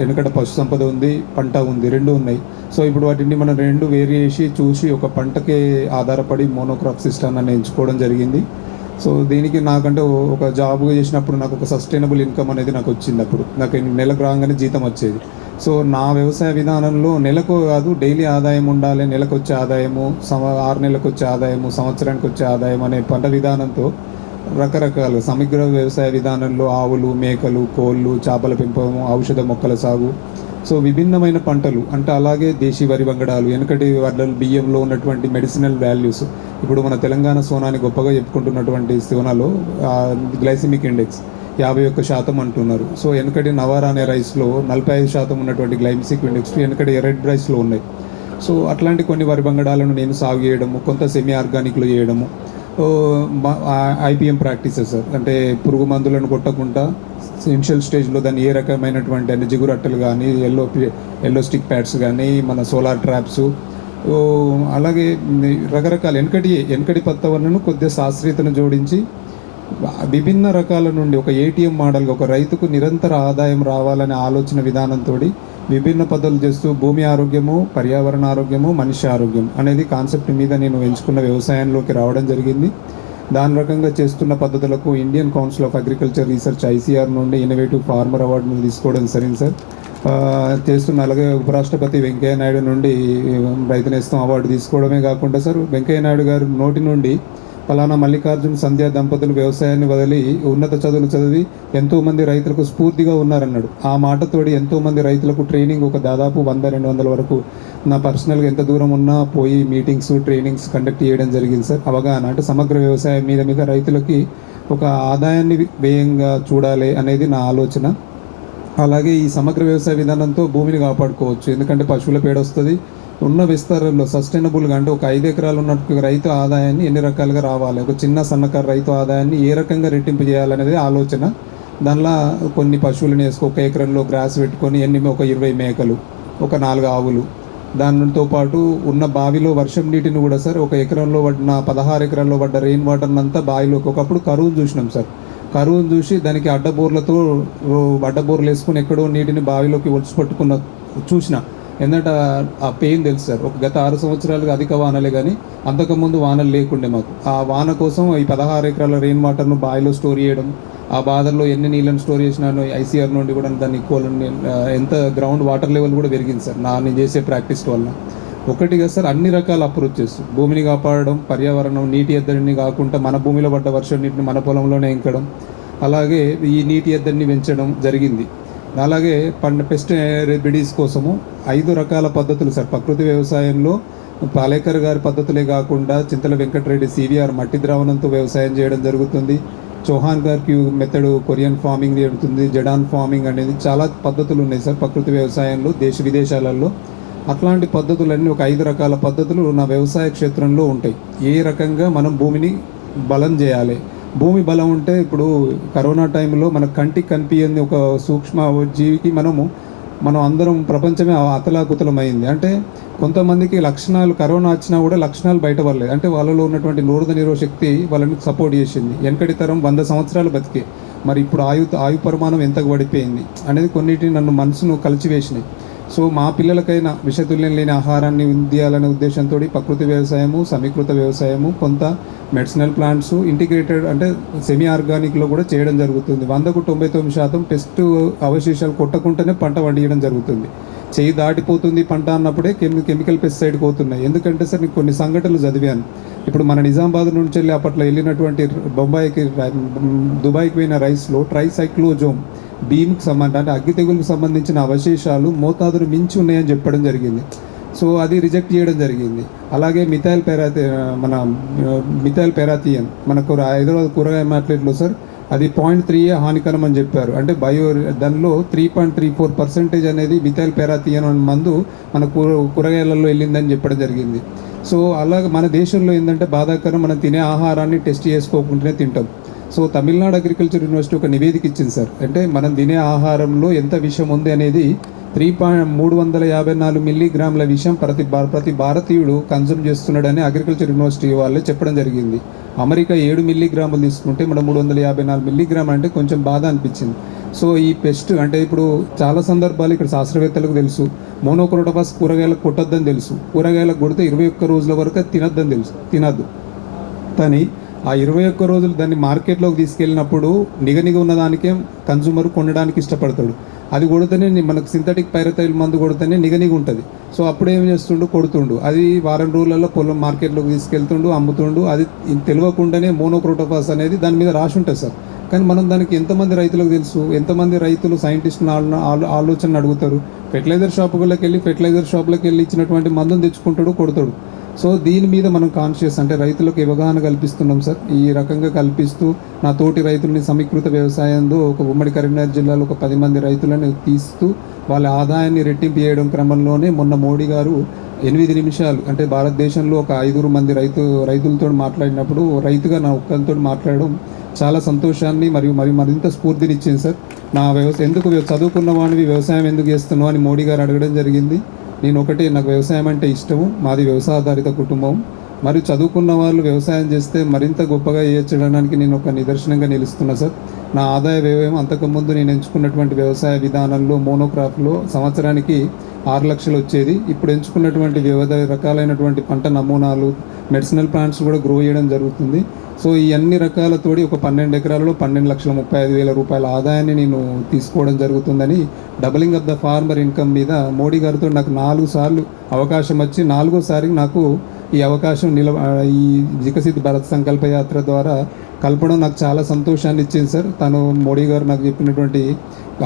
వెనకట పశు సంపద ఉంది, పంట ఉంది, రెండు ఉన్నాయి. సో ఇప్పుడు వాటిని మనం రెండు వేరు చేసి చూసి ఒక పంటకే ఆధారపడి మోనోక్రాప్ సిస్టమ్ అని ఎంచుకోవడం జరిగింది. సో దీనికి నాకంటే ఒక జాబ్ చేసినప్పుడు నాకు ఒక సస్టైనబుల్ ఇన్కమ్ అనేది నాకు వచ్చింది. అప్పుడు నాకు నెలకు రాగానే జీతం వచ్చేది. సో నా వ్యవసాయ విధానంలో నెలకు కాదు, డైలీ ఆదాయం ఉండాలి, నెలకు వచ్చే ఆదాయము, 6 నెలలకు వచ్చే ఆదాయము, సంవత్సరానికి వచ్చే ఆదాయం అనే పంట విధానంతో రకరకాల సమగ్ర వ్యవసాయ విధానంలో ఆవులు, మేకలు, కోళ్ళు, చేపల పెంపకము, ఔషధ మొక్కల సాగు, సో విభిన్నమైన పంటలు అంటే అలాగే దేశీ వరి వంగడాలు, వెనకటి వడ్ల బియ్యంలో ఉన్నటువంటి మెడిసినల్ వాల్యూస్. ఇప్పుడు మన తెలంగాణ సోనాని గొప్పగా చెప్పుకుంటున్నటువంటి సోనాలో గ్లైసిమిక్ ఇండెక్స్ 51% అంటున్నారు. సో వెనకటి నవారా అనే రైస్లో 45% ఉన్నటువంటి గ్లైసిమిక్ ఇండెక్స్ వెనకటి రెడ్ రైస్లో ఉన్నాయి. సో అట్లాంటి కొన్ని వరి వంగడాలను నేను సాగు చేయడము, కొంత సెమీ ఆర్గానిక్లో చేయడము, ఐపీఎం ప్రాక్టీసెస్ అంటే పురుగు మందులను కొట్టకుండా ఇనిషియల్ స్టేజ్లో దాన్ని ఏ రకమైనటువంటి అంటే జిగురు అట్టలు కానీ, ఎల్లో స్టిక్ ప్యాడ్స్ కానీ, మన సోలార్ ట్రాప్స్, అలాగే రకరకాల వెనకటి పత్తవరణను కొద్దిగా శాస్త్రీయతను జోడించి విభిన్న రకాల నుండి ఒక ఏటీఎం మోడల్గా ఒక రైతుకు నిరంతర ఆదాయం రావాలనే ఆలోచన విధానంతో విభిన్న పద్ధతులు చేస్తూ భూమి ఆరోగ్యము, పర్యావరణ ఆరోగ్యము, మనిషి ఆరోగ్యం అనేది కాన్సెప్ట్ మీద నేను ఎంచుకున్న వ్యవసాయంలోకి రావడం జరిగింది. దాని రకంగా చేస్తున్న పద్ధతులకు Indian council of agriculture research ICR నుండి ఇన్నోవేటివ్ ఫార్మర్ అవార్డును తీసుకోవడం సరైంది సార్. చేస్తున్న అలాగే ఉపరాష్ట్రపతి వెంకయ్య నాయుడు నుండి రైతు నేస్తం అవార్డు తీసుకోవడమే కాకుండా సార్, వెంకయ్య నాయుడు గారి నోటి నుండి ఫలానా మల్లికార్జున సంధ్య దంపతులు వ్యవసాయాన్ని వదిలి ఉన్నత చదువులు చదివి ఎంతోమంది రైతులకు స్ఫూర్తిగా ఉన్నారన్నాడు. ఆ మాటతోటి ఎంతోమంది రైతులకు ట్రైనింగ్ ఒక దాదాపు 100-200 వరకు నా పర్సనల్గా ఎంత దూరం ఉన్నా పోయి మీటింగ్స్, ట్రైనింగ్స్ కండక్ట్ చేయడం జరిగింది సార్. అవగాహన అంటే సమగ్ర వ్యవసాయం మీద రైతులకి ఒక ఆదాయాన్ని వ్యయంగా చూడాలి అనేది నా ఆలోచన. అలాగే ఈ సమగ్ర వ్యవసాయ విధానంతో భూమిని కాపాడుకోవచ్చు. ఎందుకంటే పశువుల పేడ వస్తుంది, ఉన్న విస్తారంలో సస్టైనబుల్గా అంటే ఒక 5 ఎకరాలు ఉన్నట్టు రైతు ఆదాయాన్ని ఎన్ని రకాలుగా రావాలి, ఒక చిన్న సన్నకారు రైతు ఆదాయాన్ని ఏ రకంగా రెట్టింపు చేయాలనేది ఆలోచన. దానిలో కొన్ని పశువులను వేసుకో, 1 ఎకరంలో గ్రాస్ పెట్టుకొని ఒక 20 మేకలు, ఒక 4 ఆవులు, దానితో పాటు ఉన్న బావిలో వర్షం నీటిని కూడా సార్ ఒక ఎకరంలో పడిన 16 ఎకరాల్లో పడ్డ రెయిన్ వాటర్ని అంతా బావిలోకి ఒకప్పుడు కరువును చూసినాం సార్. కరువును చూసి దానికి అడ్డబోర్లు వేసుకుని ఎక్కడో నీటిని బావిలోకి ఒలిచి పట్టుకున్న చూసిన. ఎందుకంటే ఆ పెయిన్ తెలుసు సార్. ఒక గత 6 సంవత్సరాలుగా అధిక వానలే కానీ అంతకుముందు వానలు లేకుండే మాకు. ఆ వాన కోసం ఈ 16 ఎకరాల రెయిన్ వాటర్ను బావిలో స్టోర్ చేయడం, ఆ బాధల్లో ఎన్ని నీళ్ళని స్టోర్ చేసినాను ICR నుండి కూడా దాన్ని ఎంత గ్రౌండ్ వాటర్ లెవెల్ కూడా పెరిగింది సార్ నేను చేసే ప్రాక్టీస్ వల్ల. ఒకటిగా సార్ అన్ని రకాల అప్రోచెస్, భూమిని కాపాడడం, పర్యావరణం, నీటి ఎద్దడిని కాకుండా మన భూమిలో పడ్డ వర్షం నీటిని మన పొలంలోనే ఇంకడం, అలాగే ఈ నీటి ఎద్దడిని పెంచడం జరిగింది. అలాగే పెస్ట్ రెమెడీస్ కోసము 5 రకాల పద్ధతులు సార్. ప్రకృతి వ్యవసాయంలో పాలేకర్ గారి పద్ధతులే కాకుండా చింతల వెంకటరెడ్డి CVR మట్టి ద్రావణంతో వ్యవసాయం చేయడం జరుగుతుంది. చౌహాన్ గారికి మెథడ్ కొరియన్ ఫార్మింగ్ జరుగుతుంది. జడాన్ ఫార్మింగ్ అనేది చాలా పద్ధతులు ఉన్నాయి సార్ ప్రకృతి వ్యవసాయంలో విదేశాలలో. అట్లాంటి పద్ధతులన్నీ ఒక 5 రకాల పద్ధతులు నా వ్యవసాయ క్షేత్రంలో ఉంటాయి. ఏ రకంగా మనం భూమిని బలం చేయాలి, భూమి బలం ఉంటే ఇప్పుడు కరోనా టైంలో మన కంటికి కనిపించని ఒక సూక్ష్మ జీవికి మనం అందరం ప్రపంచమే అతలాకుతలమైంది. అంటే కొంతమందికి లక్షణాలు కరోనా వచ్చినా కూడా లక్షణాలు బయటపడలేదు. అంటే వాళ్ళలో ఉన్నటువంటి రోగనిరోధక శక్తి వాళ్ళని సపోర్ట్ చేసింది. వెనకటి తరం 100 సంవత్సరాలు బతికే, మరి ఇప్పుడు ఆయు పరిమాణం ఎంతకు పడిపోయింది అనేది కొన్నిటిని నన్ను మనసును కలిచివేసినాయి. సో మా పిల్లలకైనా విషతుల్యం లేని ఆహారాన్ని అందియాలనే ఉద్దేశంతో ప్రకృతి వ్యవసాయము, సమీకృత వ్యవసాయము, కొంత మెడిసినల్ ప్లాంట్స్, ఇంటిగ్రేటెడ్ అంటే సెమీ ఆర్గానిక్లో కూడా చేయడం జరుగుతుంది. 100కు 99% టెస్ట్ అవశేషాలు కొట్టకుండానే పంట పండించడం జరుగుతుంది. చేయి దాటిపోతుంది పంట అన్నప్పుడే కెమికల్ పెస్టిసైడ్కి పోతున్నాయి. ఎందుకంటే సార్ నేను కొన్ని సంఘటనలు చదివాను. ఇప్పుడు మన నిజామాబాద్ నుంచి వెళ్ళి అప్పట్లో వెళ్ళినటువంటి దుబాయ్కి పోయిన రైస్లో ట్రైసైక్లోజోమ్ భీమ్కి అంటే అగ్గి తెగులకు సంబంధించిన అవశేషాలు మోతాదును మించి ఉన్నాయని చెప్పడం జరిగింది. సో అది రిజెక్ట్ చేయడం జరిగింది. అలాగే మిథైల్ పెరాథియన్ మనకు హైదరాబాద్ కూరగాయ మార్కెట్లో సార్ అది 0.3 హానికరం అని చెప్పారు. అంటే దానిలో 3.34% అనేది మిథైల్ పెరాథియన్ అనే మందు మన కూరగాయలలో వెళ్ళిందని చెప్పడం జరిగింది. సో అలాగే మన దేశంలో ఏంటంటే బాధాకరం, మనం తినే ఆహారాన్ని టెస్ట్ చేసుకోకుండానే తింటాం. సో తమిళనాడు అగ్రికల్చర్ యూనివర్సిటీ ఒక నివేదిక ఇచ్చింది సార్. అంటే మనం తినే ఆహారంలో ఎంత విషం ఉంది అనేది 354 మిల్లీగ్రాముల విషం ప్రతి భారతీయుడు కన్జ్యూమ్ చేస్తున్నాడని అగ్రికల్చర్ యూనివర్సిటీ వాళ్ళే చెప్పడం జరిగింది. అమెరికా 7 మిల్లీగ్రాములు తీసుకుంటే మనం 354 మిల్లీగ్రాములు అంటే కొంచెం బాధ అనిపించింది. సో ఈ పెస్ట్ అంటే ఇప్పుడు చాలా సందర్భాలు ఇక్కడ శాస్త్రవేత్తలకు తెలుసు, మోనోక్రోటోఫాస్ కూరగాయలకు కొట్టొద్దని తెలుసు, కూరగాయలకు కొడితే 21 రోజుల వరకు తినొద్దని తెలుసు, తినద్దు. కానీ ఆ 21 రోజులు దాన్ని మార్కెట్లోకి తీసుకెళ్ళినప్పుడు నిగనిగ ఉన్నదానికే కన్జ్యూమర్ కొనడానికి ఇష్టపడతాడు. అది కొడితేనే మనకు సింథటిక్ పైరథైల్ మందు కొడితేనే నిగనిగ ఉంటుంది. సో అప్పుడు ఏం చేస్తుండు, కొడుతుండు. అది వారం రోజులలో పొలం మార్కెట్లోకి తీసుకెళ్తుండు, అమ్ముతుండు. అది తెలియకుండానే మోనోక్రోటోఫాస్ అనేది దాని మీద రాసి ఉంటుంది సార్. కానీ మనం దానికి ఎంతమంది రైతులకు తెలుసు, ఎంతమంది రైతులు సైంటిస్టులు ఆలోచన అడుగుతారు. ఫెర్టిలైజర్ షాపులకు వెళ్ళి ఇచ్చినటువంటి మందును తెచ్చుకుంటాడు, కొడతాడు. సో దీని మీద మనం కాన్షియస్ అంటే రైతులకు అవగాహన కల్పిస్తున్నాం సార్. ఈ రకంగా కల్పిస్తూ నా తోటి రైతులని సమీకృత వ్యవసాయంలో ఒక ఉమ్మడి కరీంనగర్ జిల్లాలో ఒక 10 మంది రైతులను తీస్తూ వాళ్ళ ఆదాయాన్ని రెట్టింపు చేయడం క్రమంలోనే మొన్న మోడీ గారు 8 నిమిషాలు అంటే భారతదేశంలో ఒక 5 మంది రైతులతో మాట్లాడినప్పుడు రైతుగా నా ఒక్కరితో మాట్లాడడం చాలా సంతోషాన్ని మరియు మరింత స్ఫూర్తినిచ్చింది సార్. నా ఎందుకు చదువుకున్న వాడిని వ్యవసాయం ఎందుకు చేస్తున్నావు అని మోడీ గారు అడగడం జరిగింది. నాకు వ్యవసాయం అంటే ఇష్టము, మాది వ్యవసాయాధారిత కుటుంబం. మరియు చదువుకున్న వాళ్ళు వ్యవసాయం చేస్తే మరింత గొప్పగా చేయడానికి నేను ఒక నిదర్శనంగా నిలుస్తున్నా సార్. నా ఆదాయ వ్యయం అంతకుముందు నేను ఎంచుకున్నటువంటి వ్యవసాయ విధానంలో మోనోక్రాప్లో సంవత్సరానికి 6 లక్షలు వచ్చేది. ఇప్పుడు ఎంచుకున్నటువంటి వివిధ రకాలైనటువంటి పంట నమూనాలు, మెడిసినల్ ప్లాంట్స్ కూడా గ్రో చేయడం జరుగుతుంది. సో ఈ అన్ని రకాలతోటి ఒక 12 ఎకరాలలో 12,35,000 రూపాయల ఆదాయాన్ని నేను తీసుకోవడం జరుగుతుందని doubling of the farmer income మీద మోడీ గారితో నాకు 4 సార్లు అవకాశం వచ్చి 4వసారికి నాకు ఈ అవకాశం ఈ వికసిత్ భారత్ సంకల్ప యాత్ర ద్వారా కలపడం నాకు చాలా సంతోషాన్ని ఇచ్చింది సార్. తను మోడీ గారు నాకు చెప్పినటువంటి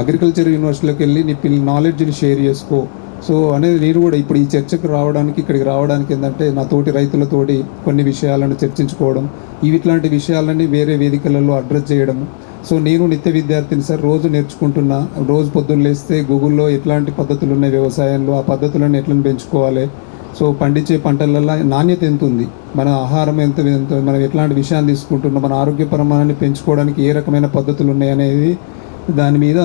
అగ్రికల్చర్ యూనివర్సిటీలోకి వెళ్ళి నీ నాలెడ్జ్ని షేర్ చేసుకో. సో అనేది నేను కూడా ఇప్పుడు ఈ చర్చకు రావడానికి ఇక్కడికి రావడానికి ఏంటంటే నా తోటి రైతులతోటి కొన్ని విషయాలను చర్చించుకోవడం, ఇట్లాంటి విషయాలన్నీ వేరే వేదికలలో అడ్రస్ చేయడం. సో నేను నిత్య విద్యార్థిని సార్, రోజు నేర్చుకుంటున్నా. రోజు పొద్దున్న లేస్తే గూగుల్లో ఎట్లాంటి పద్ధతులు ఉన్నాయి వ్యవసాయంలో, ఆ పద్ధతులను ఎట్లా పెంచుకోవాలి, సో పండించే పంటలలో నాణ్యత ఎంత ఉంది, మన ఆహారం ఎంత మనం ఎట్లాంటి విషయాన్ని తీసుకుంటున్నాం, మన ఆరోగ్యపరమాన్ని పెంచుకోవడానికి ఏ రకమైన పద్ధతులు ఉన్నాయి అనేది దాని మీద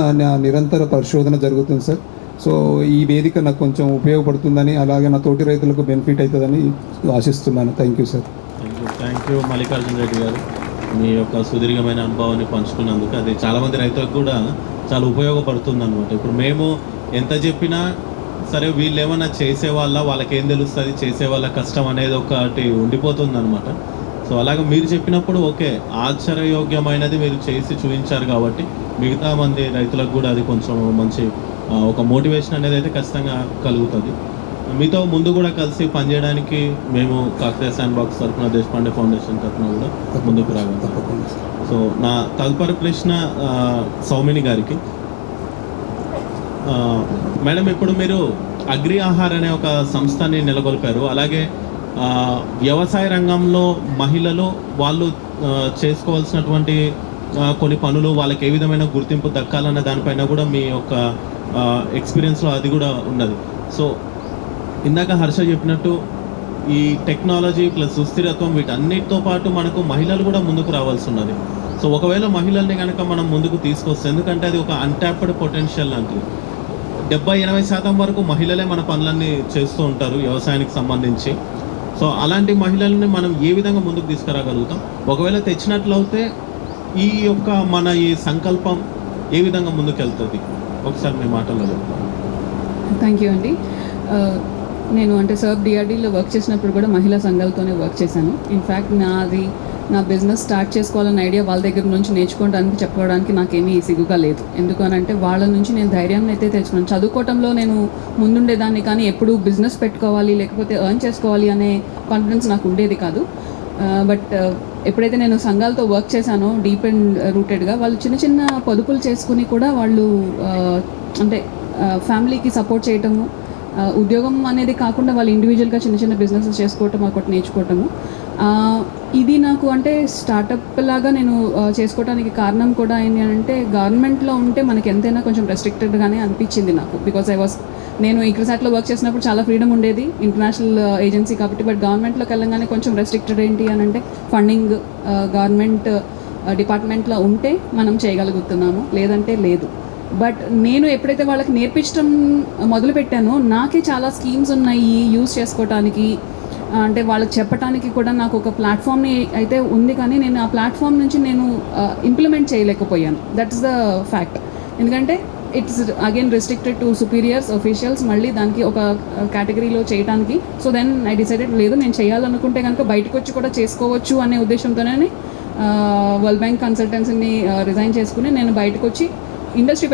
నిరంతర పరిశోధన జరుగుతుంది సార్. సో ఈ వేదిక నాకు కొంచెం ఉపయోగపడుతుందని, అలాగే నా తోటి రైతులకు బెనిఫిట్ అవుతుందని ఆశిస్తున్నాను. Thank you sir. Thank you Mallikarjuna Reddy గారు, మీ యొక్క సుదీర్ఘమైన అనుభవాన్ని పంచుకున్నందుకు. అది చాలామంది రైతులకు కూడా చాలా ఉపయోగపడుతుంది అనమాట. ఇప్పుడు మేము ఎంత చెప్పినా సరే వీళ్ళు ఏమన్నా వాళ్ళకి ఏం తెలుస్తుంది, చేసేవాళ్ళ కష్టం అనేది ఒకటి ఉండిపోతుంది అనమాట. సో అలాగే మీరు చెప్పినప్పుడు ఓకే, ఆశ్చర్యయోగ్యమైనది మీరు చేసి చూపించారు కాబట్టి మిగతా మంది రైతులకు కూడా అది కొంచెం మంచి ఒక మోటివేషన్ అనేది అయితే ఖచ్చితంగా కలుగుతుంది. మీతో ముందు కూడా కలిసి పనిచేయడానికి మేము కాకతీయ శాండ్ బాక్స్ తరఫున, దేశపాండే ఫౌండేషన్ తరఫున కూడా ముందుకు రాగలం. సో నా తదుపరి ప్రశ్న సౌమిని గారికి. మేడం, ఇప్పుడు మీరు అగ్రి ఆహార్ అనే ఒక సంస్థని నెలకొల్పారు. అలాగే వ్యవసాయ రంగంలో మహిళలు వాళ్ళు చేసుకోవాల్సినటువంటి కొన్ని పనులు, వాళ్ళకి ఏ విధమైన గుర్తింపు దక్కాలన్న దానిపైన కూడా మీ యొక్క ఎక్స్పీరియన్స్లో అది కూడా ఉన్నది. సో ఇందాక హర్ష చెప్పినట్టు ఈ టెక్నాలజీ ప్లస్ సుస్థిరత్వం వీటన్నిటితో పాటు మనకు మహిళలు కూడా ముందుకు రావాల్సి ఉన్నది. సో ఒకవేళ మహిళల్ని కనుక మనం ముందుకు తీసుకొస్తే, ఎందుకంటే అది ఒక అన్టాప్డ్ పొటెన్షియల్ లాంటిది. 70-80% వరకు మహిళలే మన పనులన్నీ చేస్తూ ఉంటారు వ్యవసాయానికి సంబంధించి. సో అలాంటి మహిళల్ని మనం ఏ విధంగా ముందుకు తీసుకురాగలుగుతాం? ఒకవేళ తెచ్చినట్లయితే ఈ యొక్క మన ఈ సంకల్పం ఏ విధంగా ముందుకెళ్తుంది? ఒకసారి మీ మాటల్లో చెప్తాను. థ్యాంక్ యూ అండి. నేను అంటే సర్బ్ డిఆర్డీలో వర్క్ చేసినప్పుడు కూడా మహిళా సంఘాలతోనే వర్క్ చేశాను. ఇన్ఫ్యాక్ట్ నా బిజినెస్ స్టార్ట్ చేసుకోవాలన్న ఐడియా వాళ్ళ దగ్గర నుంచి నేర్చుకోవడానికి చెప్పుకోవడానికి నాకేమీ సిగ్గుగా లేదు. ఎందుకనంటే వాళ్ళ నుంచి నేను ధైర్యాన్ని అయితే తెచ్చుకున్నాను. చదువుకోవటంలో నేను ముందుండేదాన్ని, కానీ ఎప్పుడు బిజినెస్ పెట్టుకోవాలి లేకపోతే ఎర్న్ చేసుకోవాలి అనే కాన్ఫిడెన్స్ నాకు ఉండేది కాదు. బట్ ఎప్పుడైతే నేను సంఘాలతో వర్క్ చేశానో డీప్ అండ్ రూటెడ్గా, వాళ్ళు చిన్న చిన్న పొదుపులు చేసుకుని కూడా వాళ్ళు అంటే ఫ్యామిలీకి సపోర్ట్ చేయటము, ఉద్యోగం అనేది కాకుండా వాళ్ళు ఇండివిజువల్గా చిన్న చిన్న బిజినెసెస్ చేసుకోవటం, ఒకటి నేర్చుకోవటము. ఇది నాకు అంటే స్టార్టప్ లాగా నేను చేసుకోవడానికి కారణం కూడా ఏంటి అంటే, గవర్నమెంట్లో ఉంటే మనకి ఎంతైనా కొంచెం రెస్ట్రిక్టెడ్గానే అనిపించింది నాకు. బికాజ్ నేను ఇక్రిసాట్లో వర్క్ చేసినప్పుడు చాలా ఫ్రీడమ్ ఉండేది, ఇంటర్నేషనల్ ఏజెన్సీ కాబట్టి. బట్ గవర్నమెంట్లోకి వెళ్ళగానే కొంచెం రెస్ట్రిక్టెడ్. ఏంటి అని అంటే ఫండింగ్ గవర్నమెంట్ డిపార్ట్మెంట్లో ఉంటే మనం చేయగలుగుతున్నాము, లేదంటే లేదు. బట్ నేను ఎప్పుడైతే వాళ్ళకి నేర్పించడం మొదలుపెట్టానో నాకే చాలా స్కీమ్స్ ఉన్నాయి యూస్ చేసుకోవటానికి, అంటే వాళ్ళకి చెప్పడానికి కూడా నాకు ఒక ప్లాట్ఫామ్ని అయితే ఉంది, కానీ నేను ఆ ప్లాట్ఫామ్ నుంచి నేను ఇంప్లిమెంట్ చేయలేకపోయాను. That's the fact. ఎందుకంటే it's again restricted to superiors officials, మళ్ళీ దానికి ఒక కేటగిరీలో చేయడానికి. సో దెన్ ఐ డిసైడెడ్ లేదు, నేను చేయాలనుకుంటే కనుక బయటకు వచ్చి కూడా చేసుకోవచ్చు అనే ఉద్దేశంతోనే వరల్డ్ బ్యాంక్ కన్సల్టెన్సీని రిజైన్ చేసుకుని నేను బయటకు వచ్చి ఇండస్ట్రీ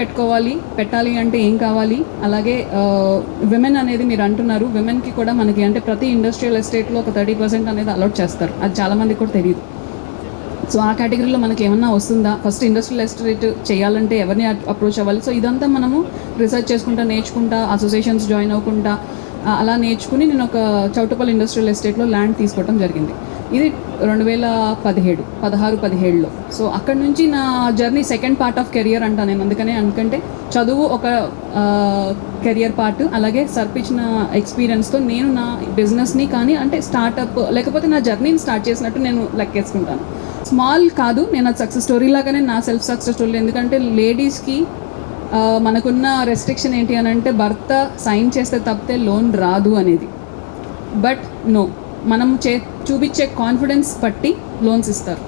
పెట్టాలి అంటే ఏం కావాలి, అలాగే విమెన్ అనేది మీరు అంటున్నారు, విమెన్కి కూడా మనకి అంటే ప్రతి ఇండస్ట్రియల్ ఎస్టేట్లో ఒక 30% అనేది అలాట్ చేస్తారు, అది చాలామందికి కూడా తెలియదు. సో ఆ కేటగిరీలో మనకి ఏమన్నా వస్తుందా, ఫస్ట్ ఇండస్ట్రియల్ ఎస్టేట్ చేయాలంటే ఎవరిని అప్రోచ్ అవ్వాలి. సో ఇదంతా మనము రీసెర్చ్ చేసుకుంటా, నేర్చుకుంటా, అసోసియేషన్స్ జాయిన్ అవ్వకుండా అలా నేర్చుకుని నేను ఒక చౌటుప్పల్ ఇండస్ట్రియల్ ఎస్టేట్లో ల్యాండ్ తీసుకోవడం జరిగింది. ఇది 2016-17లో. సో అక్కడ నుంచి నా journey second part of career అంటా నేను. ఎందుకంటే చదువు ఒక కెరియర్ పార్ట్, అలాగే సర్పిచ్చిన ఎక్స్పీరియన్స్తో నేను నా బిజినెస్ని కానీ అంటే స్టార్టప్ లేకపోతే నా జర్నీని స్టార్ట్ చేసినట్టు నేను లెక్కేసుకుంటాను. స్మాల్ కాదు, నేను అది సక్సెస్ స్టోరీ లాగానే నా సెల్ఫ్ సక్సెస్ స్టోరీ. ఎందుకంటే లేడీస్కి మనకున్న రెస్ట్రిక్షన్ ఏంటి అని అంటే భర్త సైన్ చేస్తే తప్పితే లోన్ రాదు అనేది. బట్ నో, మనం చూపించే కాన్ఫిడెన్స్ బట్టి లోన్స్ ఇస్తారు,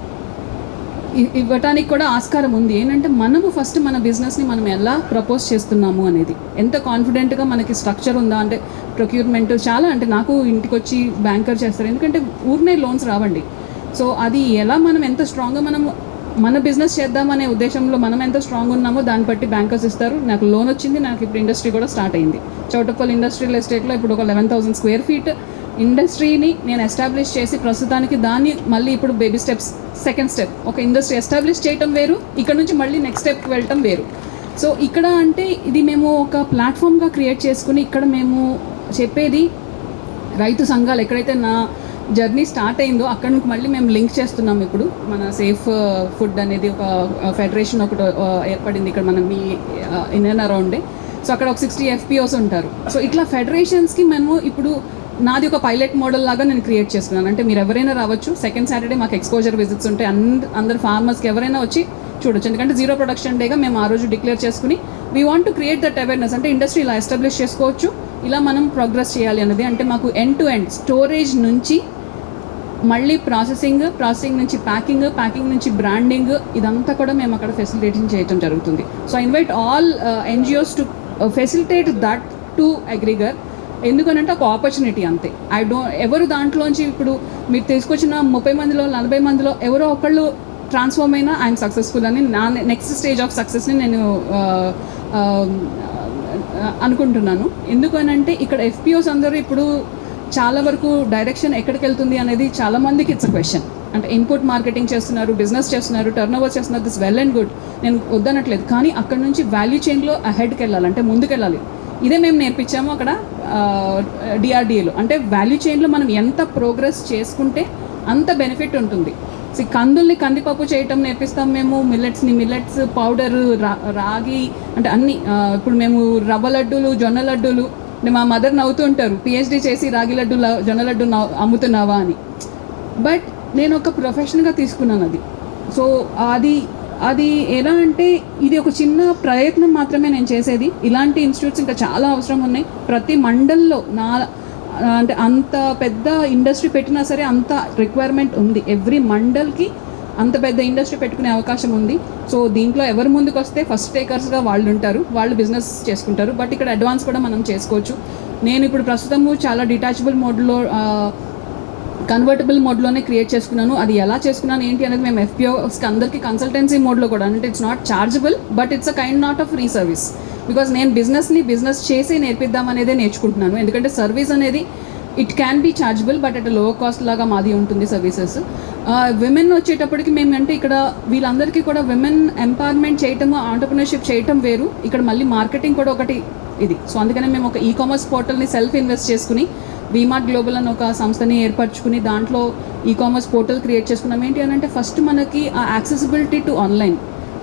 ఇవ్వటానికి కూడా ఆస్కారం ఉంది. ఏంటంటే మనము ఫస్ట్ మన బిజినెస్ని మనం ఎలా ప్రపోజ్ చేస్తున్నాము అనేది, ఎంత కాన్ఫిడెంట్గా మనకి స్ట్రక్చర్ ఉందా, అంటే ప్రొక్యూర్మెంట్ చాలా, అంటే నాకు ఇంటికి వచ్చి బ్యాంకర్ చేస్తారు, ఎందుకంటే ఊరినే లోన్స్ రావండి. సో అది ఎలా మనం ఎంత స్ట్రాంగ్గా మనం మన బిజినెస్ చేద్దామనే ఉద్దేశంలో మనం ఎంత స్ట్రాంగ్ ఉన్నామో దాన్ని బట్టి బ్యాంకర్స్ ఇస్తారు. నాకు లోన్ వచ్చింది, నాకు ఇప్పుడు ఇండస్ట్రీ కూడా స్టార్ట్ అయింది. చౌటుప్పల్ ఇండస్ట్రియల్ ఎస్టేట్లో ఇప్పుడు ఒక 11,000 స్క్వేర్ ఫీట్ ఇండస్ట్రీని నేను ఎస్టాబ్లిష్ చేసి ప్రస్తుతానికి దాన్ని మళ్ళీ ఇప్పుడు బేబీ స్టెప్స్, సెకండ్ స్టెప్, ఒక ఇండస్ట్రీ ఎస్టాబ్లిష్ చేయటం వేరు, ఇక్కడ నుంచి మళ్ళీ నెక్స్ట్ స్టెప్కి వెళ్ళటం వేరు. సో ఇక్కడ అంటే ఇది మేము ఒక ప్లాట్ఫామ్గా క్రియేట్ చేసుకుని ఇక్కడ మేము చెప్పేది రైతు సంఘాలు ఎక్కడైతే నా జర్నీ స్టార్ట్ అయిందో అక్కడ నుంచి మళ్ళీ మేము లింక్ చేస్తున్నాం. ఇప్పుడు మన సేఫ్ ఫుడ్ అనేది ఒక ఫెడరేషన్ ఒకటి ఏర్పడింది ఇక్కడ మనం మీ ఇన్ అండ్ అరౌండే. సో అక్కడ ఒక 60 FPOs ఉంటారు. సో ఇట్లా ఫెడరేషన్స్కి మేము ఇప్పుడు నాది ఒక పైలట్ మోడల్ లాగా నేను క్రియేట్ చేస్తున్నాను. అంటే మీరు ఎవరైనా రావచ్చు, సెకండ్ సాటర్డే మాకు ఎక్స్పోజర్ విజిట్స్ ఉంటాయి, అందరు ఫార్మర్స్కి ఎవరైనా వచ్చి చూడొచ్చు. ఎందుకంటే జీరో ప్రొడక్షన్ డేగా మేము ఆ రోజు డిక్లేర్ చేసుకుని we want to create that awareness, అంటే ఇండస్ట్రీ ఇలా ఎస్టాబ్లిష్ చేసుకోవచ్చు, ఇలా మనం ప్రోగ్రెస్ చేయాలి అన్నది. అంటే మాకు ఎండ్ టు ఎండ్ స్టోరేజ్ నుంచి మళ్ళీ ప్రాసెసింగ్ నుంచి ప్యాకింగ్ నుంచి బ్రాండింగ్, ఇదంతా కూడా మేము అక్కడ ఫెసిలిటేటింగ్ చేయడం జరుగుతుంది. So I invite all NGOs to facilitate that to అగ్రిగర్. ఎందుకనంటే ఒక ఆపర్చునిటీ అంతే. ఎవరు దాంట్లోంచి ఇప్పుడు మీరు తీసుకొచ్చిన 30 మందిలో 40 మందిలో ఎవరో ఒకళ్ళు ట్రాన్స్ఫార్మ్ అయినా ఐఎమ్ సక్సెస్ఫుల్ అని నా నెక్స్ట్ స్టేజ్ ఆఫ్ సక్సెస్ని నేను అనుకుంటున్నాను. ఎందుకనంటే ఇక్కడ FPOs అందరూ ఇప్పుడు చాలా వరకు డైరెక్షన్ ఎక్కడికి వెళ్తుంది అనేది చాలామందికి ఇట్స్ అ క్వశ్చన్. అంటే ఇన్పుట్ మార్కెటింగ్ చేస్తున్నారు, బిజినెస్ చేస్తున్నారు, టర్న్ ఓవర్ చేస్తున్నారు, దిస్ వెల్ అండ్ గుడ్, నేను వద్దనట్లేదు. కానీ అక్కడ నుంచి వాల్యూ చైన్లో అహెడ్కి వెళ్ళాలి, అంటే ముందుకెళ్ళాలి. ఇదే మేము నేర్పించాము అక్కడ DRDAలో. అంటే వాల్యూ చైన్లో మనం ఎంత ప్రోగ్రెస్ చేసుకుంటే అంత బెనిఫిట్ ఉంటుంది. సో కందిపప్పు చేయటం నేర్పిస్తాం మేము, మిల్లెట్స్ పౌడర్, రాగి, అంటే అన్నీ. ఇప్పుడు మేము రవ్వ లడ్డూలు, జొన్న లడ్డూలు, మా మదర్ నవ్వుతూ ఉంటారు, PhD చేసి రాగి లడ్డు జొన్న లడ్డు అమ్ముతున్నావా అని. బట్ నేను ఒక ప్రొఫెషన్గా తీసుకున్నాను అది. సో అది ఎలా అంటే ఇది ఒక చిన్న ప్రయత్నం మాత్రమే నేను చేసేది. ఇలాంటి ఇన్స్టిట్యూట్స్ ఇంకా చాలా అవసరం ఉన్నాయి ప్రతి మండల్లో. అంటే అంత పెద్ద ఇండస్ట్రీ పెట్టినా సరే అంత రిక్వైర్మెంట్ ఉంది. ఎవ్రీ మండల్కి అంత పెద్ద ఇండస్ట్రీ పెట్టుకునే అవకాశం ఉంది. సో దీంట్లో ఎవరు ముందుకు వస్తే ఫస్ట్ టేకర్స్గా వాళ్ళు ఉంటారు, వాళ్ళు బిజినెస్ చేసుకుంటారు. బట్ ఇక్కడ అడ్వాన్స్ కూడా మనం చేసుకోవచ్చు. నేను ఇప్పుడు ప్రస్తుతము చాలా డిటాచబుల్ మోడ్లో, కన్వర్టబుల్ మోడ్లోనే క్రియేట్ చేసుకున్నాను. అది ఎలా చేసుకున్నాను ఏంటి అనేది మేము FPOస్కి అందరికీ కన్సల్టెన్సీ మోడ్లో కూడా, అంటే it's not chargeable but it's a kind not of free service. Because నేను బిజినెస్ చేసి నేర్పిద్దాం అనేదే నేర్చుకుంటున్నాను. ఎందుకంటే సర్వీస్ అనేది it can be chargeable but at low cost లాగా మాది ఉంటుంది సర్వీసెస్. విమెన్ వచ్చేటప్పటికి మేము అంటే ఇక్కడ వీళ్ళందరికీ కూడా విమెన్ ఎంపవర్మెంట్ చేయటం, ఆంటర్ప్రినర్షిప్ చేయటం వేరు, ఇక్కడ మళ్ళీ మార్కెటింగ్ కూడా ఒకటి ఇది. సో అందుకనే మేము ఒక ఈకామర్స్ పోర్టల్ని సెల్ఫ్ ఇన్వెస్ట్ చేసుకుని వీమార్ట్ గ్లోబల్ అని ఒక సంస్థని ఏర్పరచుకుని దాంట్లో ఈకామర్స్ పోర్టల్ క్రియేట్ చేసుకున్నాం. ఏంటి అని అంటే ఫస్ట్ మనకి ఆ యాక్సెసిబిలిటీ టు ఆన్లైన్.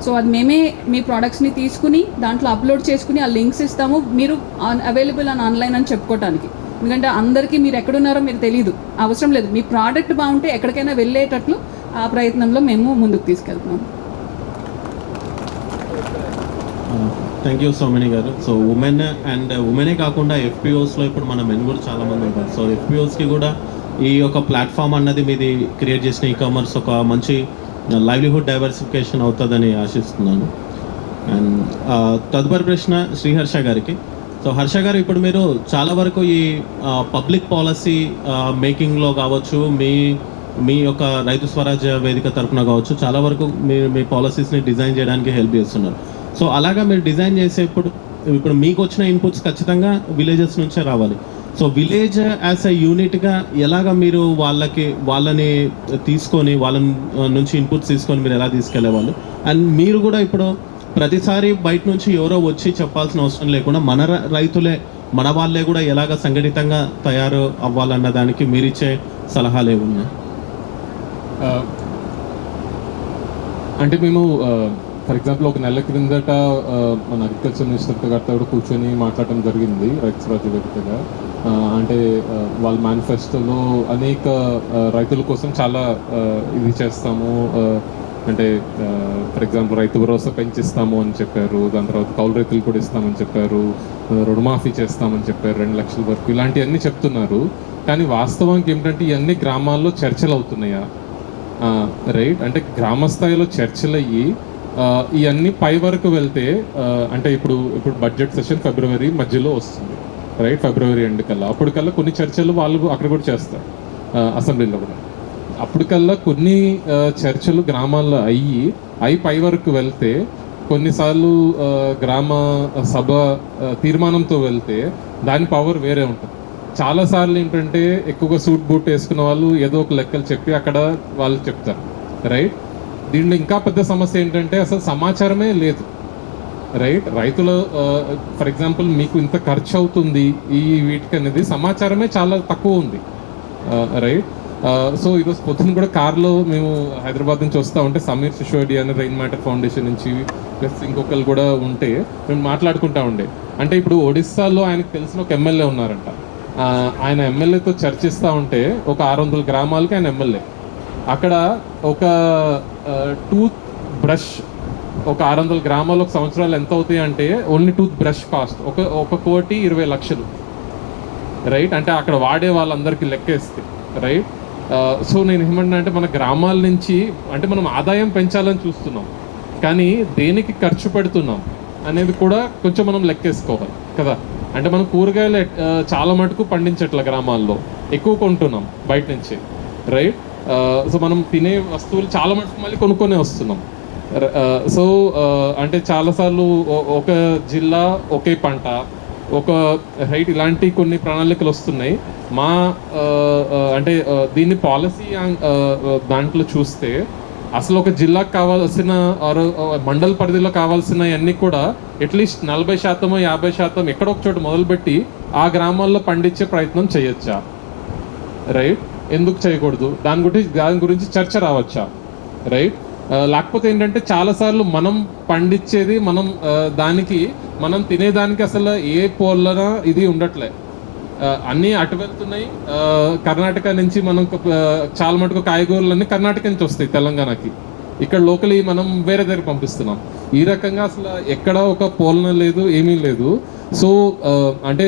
సో అది మేమే మీ ప్రోడక్ట్స్ని తీసుకుని దాంట్లో అప్లోడ్ చేసుకుని ఆ లింక్స్ ఇస్తాము, మీరు అవైలబుల్ అని ఆన్లైన్ అని చెప్పుకోవటానికి. ఎందుకంటే అందరికీ మీరు ఎక్కడున్నారో మీరు తెలియదు, అవసరం లేదు. మీ ప్రోడక్ట్ బాగుంటే ఎక్కడికైనా వెళ్ళేటట్లు ఆ ప్రయత్నంలో మేము ముందుకు తీసుకెళ్తున్నాము. థ్యాంక్ యూ సోమిని గారు. సో ఉమెనే కాకుండా ఎఫ్పిఓస్లో ఇప్పుడు మన మెన్ కూడా చాలా మంది ఉంటారు. సో ఎఫ్పిఓస్కి కూడా ఈ యొక్క ప్లాట్ఫామ్ అన్నది మీది క్రియేట్ చేసిన ఈ కామర్స్ ఒక మంచి లైవ్లీహుడ్ డైవర్సిఫికేషన్ అవుతుందని ఆశిస్తున్నాను. అండ్ తదుపరి ప్రశ్న శ్రీహర్ష గారికి. సో హర్ష గారు, ఇప్పుడు మీరు చాలా వరకు ఈ పబ్లిక్ పాలసీ మేకింగ్లో కావచ్చు, మీ యొక్క రైతు స్వరాజ్య వేదిక తరఫున కావచ్చు, చాలా వరకు మీ పాలసీస్ని డిజైన్ చేయడానికి హెల్ప్ చేస్తున్నారు. సో అలాగా మీరు డిజైన్ చేసేప్పుడు ఇప్పుడు మీకు వచ్చిన ఇన్పుట్స్ ఖచ్చితంగా విలేజెస్ నుంచే రావాలి. సో విలేజ్ యాజ్ ఎ యూనిట్గా ఎలాగ మీరు వాళ్ళని తీసుకొని వాళ్ళ నుంచి ఇన్పుట్స్ తీసుకొని మీరు ఎలా తీసుకెళ్లేవాళ్ళు? అండ్ మీరు కూడా ఇప్పుడు ప్రతిసారి బయట నుంచి ఎవరో వచ్చి చెప్పాల్సిన అవసరం లేకుండా మన రైతులే మన వాళ్ళే కూడా ఎలాగ సంఘటితంగా తయారు అవ్వాలన్న దానికి మీరిచ్చే సలహాలు ఏమున్నాయి? అంటే మేము ఫర్ ఎగ్జాంపుల్ ఒక నెల క్రిందట మన అగ్రికల్చర్ మినిస్టర్ గారితో కూడా కూర్చొని మాట్లాడటం జరిగింది రైతు స్వరాజ్య వేదికగా. అంటే వాళ్ళ మేనిఫెస్టోలో అనేక రైతుల కోసం చాలా ఇది చేస్తాము, అంటే ఫర్ ఎగ్జాంపుల్ రైతు భరోసా పెంచిస్తాము అని చెప్పారు, దాని తర్వాత కౌలు రైతులు కూడా ఇస్తామని చెప్పారు, రుణమాఫీ చేస్తామని చెప్పారు 2 లక్షల వరకు, ఇలాంటివన్నీ చెప్తున్నారు. కానీ వాస్తవానికి ఏమిటంటే ఇవన్నీ గ్రామాల్లో చర్చలు అవుతున్నాయా? రైట్, అంటే గ్రామ స్థాయిలో చర్చలు అయ్యి ఇవన్నీ పై వరకు వెళ్తే అంటే ఇప్పుడు బడ్జెట్ సెషన్ ఫిబ్రవరి మధ్యలో వస్తుంది, రైట్, ఫిబ్రవరి ఎండ్ కల్లా. అప్పటికల్లా కొన్ని చర్చలు వాళ్ళు అక్కడ కూడా చేస్తారు, అసెంబ్లీలో కూడా. అప్పటికల్లా కొన్ని చర్చలు గ్రామాల్లో అయి పై వరకు వెళ్తే, కొన్నిసార్లు గ్రామ సభ తీర్మానంతో వెళ్తే దాని పవర్ వేరే ఉంటుంది. చాలాసార్లు ఏంటంటే ఎక్కువగా సూట్ బూట్ వేసుకున్న వాళ్ళు ఏదో ఒక లెక్కలు చెప్పి అక్కడ వాళ్ళు చెప్తారు, రైట్. దీంట్లో ఇంకా పెద్ద సమస్య ఏంటంటే అసలు సమాచారమే లేదు, రైట్. రైతుల ఫర్ ఎగ్జాంపుల్ మీకు ఇంత ఖర్చు అవుతుంది ఈ వీటికి అనేది సమాచారమే చాలా తక్కువ ఉంది, రైట్. సో ఈరోజు పొద్దున్న కూడా కార్లో మేము హైదరాబాద్ నుంచి వస్తూ ఉంటే సమీర్ సిసోడియా అని రెయిన్ మ్యాటర్ ఫౌండేషన్ నుంచి ప్లస్ ఇంకొకరు కూడా ఉంటే మేము మాట్లాడుకుంటా ఉండే. అంటే ఇప్పుడు ఒడిస్సాలో ఆయనకు తెలిసిన ఒక ఎమ్మెల్యే ఉన్నారంట. ఆయన ఎమ్మెల్యేతో చర్చిస్తూ ఉంటే ఒక 600 గ్రామాలకి ఆయన ఎమ్మెల్యే. అక్కడ ఒక టూత్ బ్రష్ ఒక 600 గ్రామాలు ఒక సంవత్సరాలు ఎంత అవుతాయి అంటే only tooth brush cost 1,20,00,000, right. అంటే అక్కడ వాడే వాళ్ళందరికీ లెక్కేస్తే, రైట్. సో నేను ఏమంటున్నా అంటే మన గ్రామాల నుంచి అంటే మనం ఆదాయం పెంచాలని చూస్తున్నాం, కానీ దేనికి ఖర్చు పెడుతున్నాం అనేది కూడా కొంచెం మనం లెక్కేసుకోవాలి కదా. అంటే మనం కూరగాయలు చాలా మటుకు పండించట్ల గ్రామాల్లో, ఎక్కువ కొంటున్నాం బయట నుంచి, రైట్. సో మనం తినే వస్తువులు చాలా మటుకు మళ్ళీ కొనుక్కొనే వస్తున్నాం. సో అంటే చాలాసార్లు ఒక జిల్లా ఒకే పంట ఒక రైట్ ఇలాంటి కొన్ని ప్రణాళికలు వస్తున్నాయి. మా అంటే దీన్ని పాలసీ దాంట్లో చూస్తే అసలు ఒక జిల్లాకు కావాల్సిన మండల పరిధిలో కావాల్సిన అన్నీ కూడా అట్లీస్ట్ 40% 50% ఎక్కడో ఒక చోట మొదలుపెట్టి ఆ గ్రామాల్లో పండించే ప్రయత్నం చేయొచ్చా, రైట్. ఎందుకు చేయకూడదు, దాని గురించి చర్చ రావచ్చా, రైట్. లేకపోతే ఏంటంటే చాలాసార్లు మనం పండించేది దానికి మనం తినేదానికి అసలు ఏ పోలన ఇది ఉండట్లే, అన్నీ అటు వెళ్తున్నాయి. కర్ణాటక నుంచి మనం చాలా మటుకు కాయగూరలన్నీ కర్ణాటక నుంచి వస్తాయి తెలంగాణకి, ఇక్కడ లోకలీ మనం వేరే దగ్గర పంపిస్తున్నాం. ఈ రకంగా అసలు ఎక్కడ ఒక పోలన లేదు, ఏమీ లేదు. సో అంటే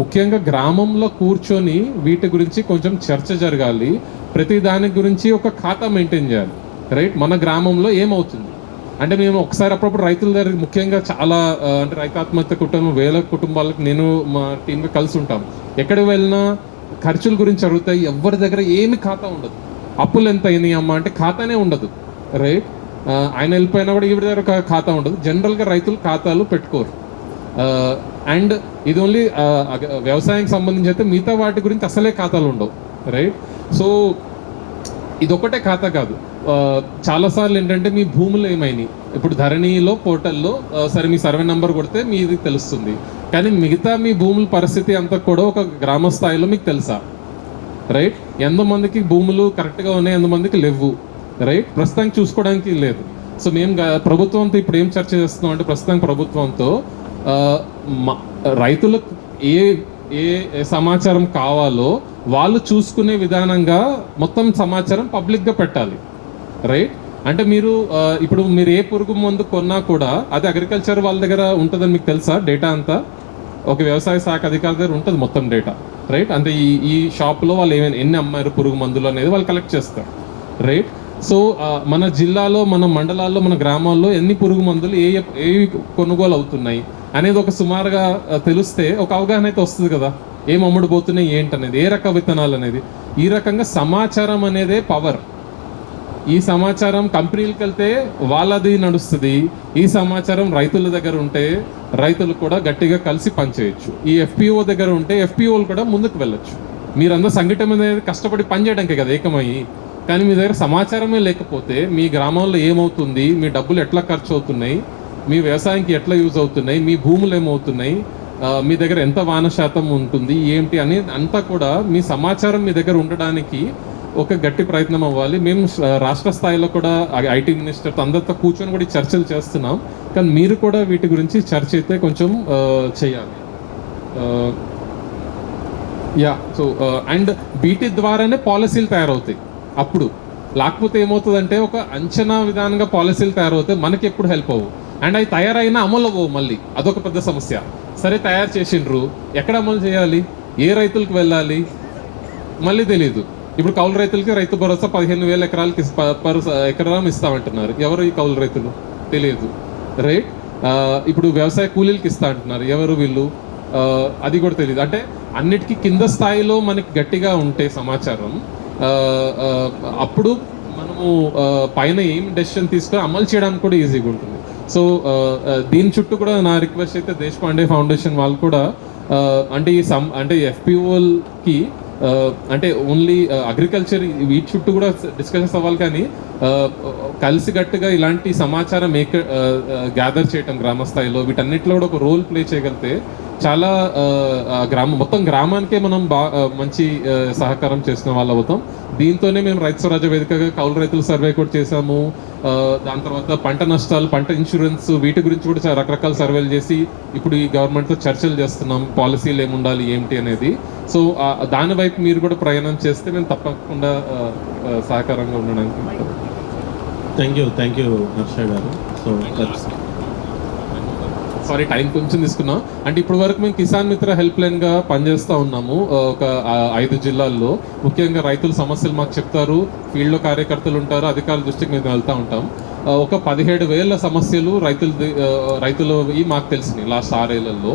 ముఖ్యంగా గ్రామంలో కూర్చొని వీటి గురించి కొంచెం చర్చ జరగాలి. ప్రతి దాని గురించి ఒక ఖాతా మెయింటైన్ చేయాలి, రైట్. మన గ్రామంలో ఏమవుతుంది అంటే మేము ఒకసారి అప్పుడప్పుడు రైతుల దగ్గర ముఖ్యంగా చాలా అంటే రైతు ఆత్మహత్య కుటుంబం 1000 కుటుంబాలకు నేను మా టీంగా కలిసి ఉంటాం. ఎక్కడికి వెళ్ళినా ఖర్చుల గురించి అడుగుతాయి, ఎవరి దగ్గర ఏమి ఖాతా ఉండదు. అప్పులు ఎంత అయినాయి అమ్మ అంటే ఖాతానే ఉండదు, రైట్. ఆయన వెళ్ళిపోయినా కూడా ఈవిడ దగ్గర ఒక ఖాతా ఉండదు. జనరల్గా రైతులు ఖాతాలు పెట్టుకోరు. అండ్ ఇది ఓన్లీ వ్యవసాయానికి సంబంధించి అయితే మిగతా వాటి గురించి అసలే ఖాతాలు ఉండవు, రైట్. సో ఇదొక్కటే ఖాతా కాదు, చాలాసార్లు ఏంటంటే మీ భూములు ఏమైనాయి ఇప్పుడు ధరణిలో పోర్టల్లో సరే మీ సర్వే నెంబర్ కొడితే మీది తెలుస్తుంది, కానీ మిగతా మీ భూముల పరిస్థితి అంతా కూడా ఒక గ్రామ స్థాయిలో మీకు తెలుసా, రైట్. ఎంతమందికి భూములు కరెక్ట్గా ఉన్నాయి, ఎంతమందికి లేవు, రైట్. ప్రస్తుతానికి చూసుకోవడానికి లేదు. సో మేము ప్రభుత్వంతో ఇప్పుడు ఏం చర్చ చేస్తున్నాం అంటే ప్రస్తుతానికి ప్రభుత్వంతో రైతులకు ఏ సమాచారం కావాలో వాళ్ళు చూసుకునే విధానంగా మొత్తం సమాచారం పబ్లిక్గా పెట్టాలి, రైట్. అంటే మీరు ఇప్పుడు మీరు ఏ పురుగు మందు కొన్నా కూడా అది అగ్రికల్చర్ వాళ్ళ దగ్గర ఉంటుందని మీకు తెలుసా? డేటా అంతా ఒక వ్యవసాయ శాఖ అధికారి దగ్గర ఉంటుంది మొత్తం డేటా, రైట్? అంటే ఈ షాప్లో వాళ్ళు ఏమైనా ఎన్ని అమ్మారు పురుగు మందులు అనేది వాళ్ళు కలెక్ట్ చేస్తారు, రైట్? సో మన జిల్లాలో, మన మండలాల్లో, మన గ్రామాల్లో ఎన్ని పురుగు మందులు ఏవి కొనుగోలు అవుతున్నాయి అనేది ఒక సుమారుగా తెలిస్తే ఒక అవగాహన అయితే వస్తుంది కదా, ఏం అమ్ముడుపోతున్నాయి ఏంటనేది, ఏ రక విత్తనాలు అనేది. ఈ రకంగా సమాచారం అనేదే పవర్. ఈ సమాచారం కంపెనీలకు వెళ్తే వాళ్ళది నడుస్తుంది, ఈ సమాచారం రైతుల దగ్గర ఉంటే రైతులు కూడా గట్టిగా కలిసి పనిచేయచ్చు. ఈ ఎఫ్పిఓ దగ్గర ఉంటే ఎఫ్పిఓలు కూడా ముందుకు వెళ్ళొచ్చు. మీరందరూ సంఘటన అనేది కష్టపడి పనిచేయడానికే కదా ఏకమయ్యి. కానీ మీ దగ్గర సమాచారమే లేకపోతే మీ గ్రామంలో ఏమవుతుంది, మీ డబ్బులు ఎట్లా ఖర్చు అవుతున్నాయి, మీ వ్యవసాయానికి ఎట్లా యూజ్ అవుతున్నాయి, మీ భూములు ఏమవుతున్నాయి, మీ దగ్గర ఎంత వాన శాతం ఉంటుంది ఏంటి అనేది అంతా కూడా మీ సమాచారం మీ దగ్గర ఉండడానికి ఒక గట్టి ప్రయత్నం అవ్వాలి. మేము రాష్ట్ర స్థాయిలో కూడా ఐటీ మినిస్టర్తో అందరితో కూర్చొని కూడా చర్చలు చేస్తున్నాం. కానీ మీరు కూడా వీటి గురించి చర్చ అయితే కొంచెం చేయాలి. సో అండ్ వీటి ద్వారానే పాలసీలు తయారవుతాయి. అప్పుడు లేకపోతే ఏమవుతుందంటే ఒక అంచనా విధానంగా పాలసీలు తయారవుతాయి, మనకి ఎప్పుడు హెల్ప్ అవ్వవు. అండ్ అవి తయారైనా అమలు అవ్వవు. మళ్ళీ అదొక పెద్ద సమస్య. సరే తయారు చేసిండ్రు, ఎక్కడ అమలు చేయాలి, ఏ రైతులకు వెళ్ళాలి మళ్ళీ తెలియదు. ఇప్పుడు కౌలు రైతులకి రైతు భరోసా 15,000 ఎకరాలకి ఎకరం ఇస్తామంటున్నారు. ఎవరు ఈ కౌలు రైతులు తెలియదు, రైట్? ఇప్పుడు వ్యవసాయ కూలీలకి ఇస్తా అంటున్నారు. ఎవరు వీళ్ళు, అది కూడా తెలియదు. అంటే అన్నిటికీ కింద స్థాయిలో మనకి గట్టిగా ఉంటే సమాచారం, అప్పుడు మనము పైన ఏం డెసిషన్ తీసుకొని అమలు చేయడానికి కూడా ఈజీగా ఉంటుంది. సో దీని చుట్టూ కూడా నా రిక్వెస్ట్ అయితే దేశపాండే ఫౌండేషన్ వాళ్ళు కూడా అంటే అంటే ఎఫ్పిఓల్కి అంటే ఓన్లీ అగ్రికల్చర్ వీటి చుట్టూ కూడా డిస్కషన్స్ అవ్వాలి. కానీ కలిసిగట్టుగా ఇలాంటి సమాచారం గ్యాదర్ చేయటం గ్రామ స్థాయిలో వీటన్నిటిలో కూడా ఒక రోల్ ప్లే చేయగలిగితే చాలా మొత్తం గ్రామానికే మనం మంచి సహకారం చేసిన వాళ్ళు అవుతాం. దీంతోనే మేము రైతు స్వరాజ్య వేదికగా కౌలు రైతుల సర్వే కూడా చేసాము. దాని తర్వాత పంట నష్టాలు, పంట ఇన్సూరెన్స్ వీటి గురించి కూడా రకరకాల సర్వేలు చేసి ఇప్పుడు ఈ గవర్నమెంట్తో చర్చలు చేస్తున్నాం, పాలసీలు ఏముండాలి ఏంటి అనేది. సో దాని వైపు మీరు కూడా ప్రయాణం చేస్తే మేము తప్పకుండా సహకారంగా ఉండడానికి. థ్యాంక్ యూ హర్ష గారు. సో సారీ టైం కొంచెం తీసుకున్నాం. అంటే ఇప్పటి వరకు మేము కిసాన్ మిత్ర హెల్ప్ లైన్గా పనిచేస్తూ ఉన్నాము ఒక 5 జిల్లాల్లో. ముఖ్యంగా రైతుల సమస్యలు మాకు చెప్తారు, ఫీల్డ్లో కార్యకర్తలు ఉంటారు, అధికారుల దృష్టికి మేము వెళ్తూ ఉంటాం. ఒక 17,000 సమస్యలు రైతులవి మాకు తెలిసినాయి లాస్ట్ 6 ఏళ్లలో.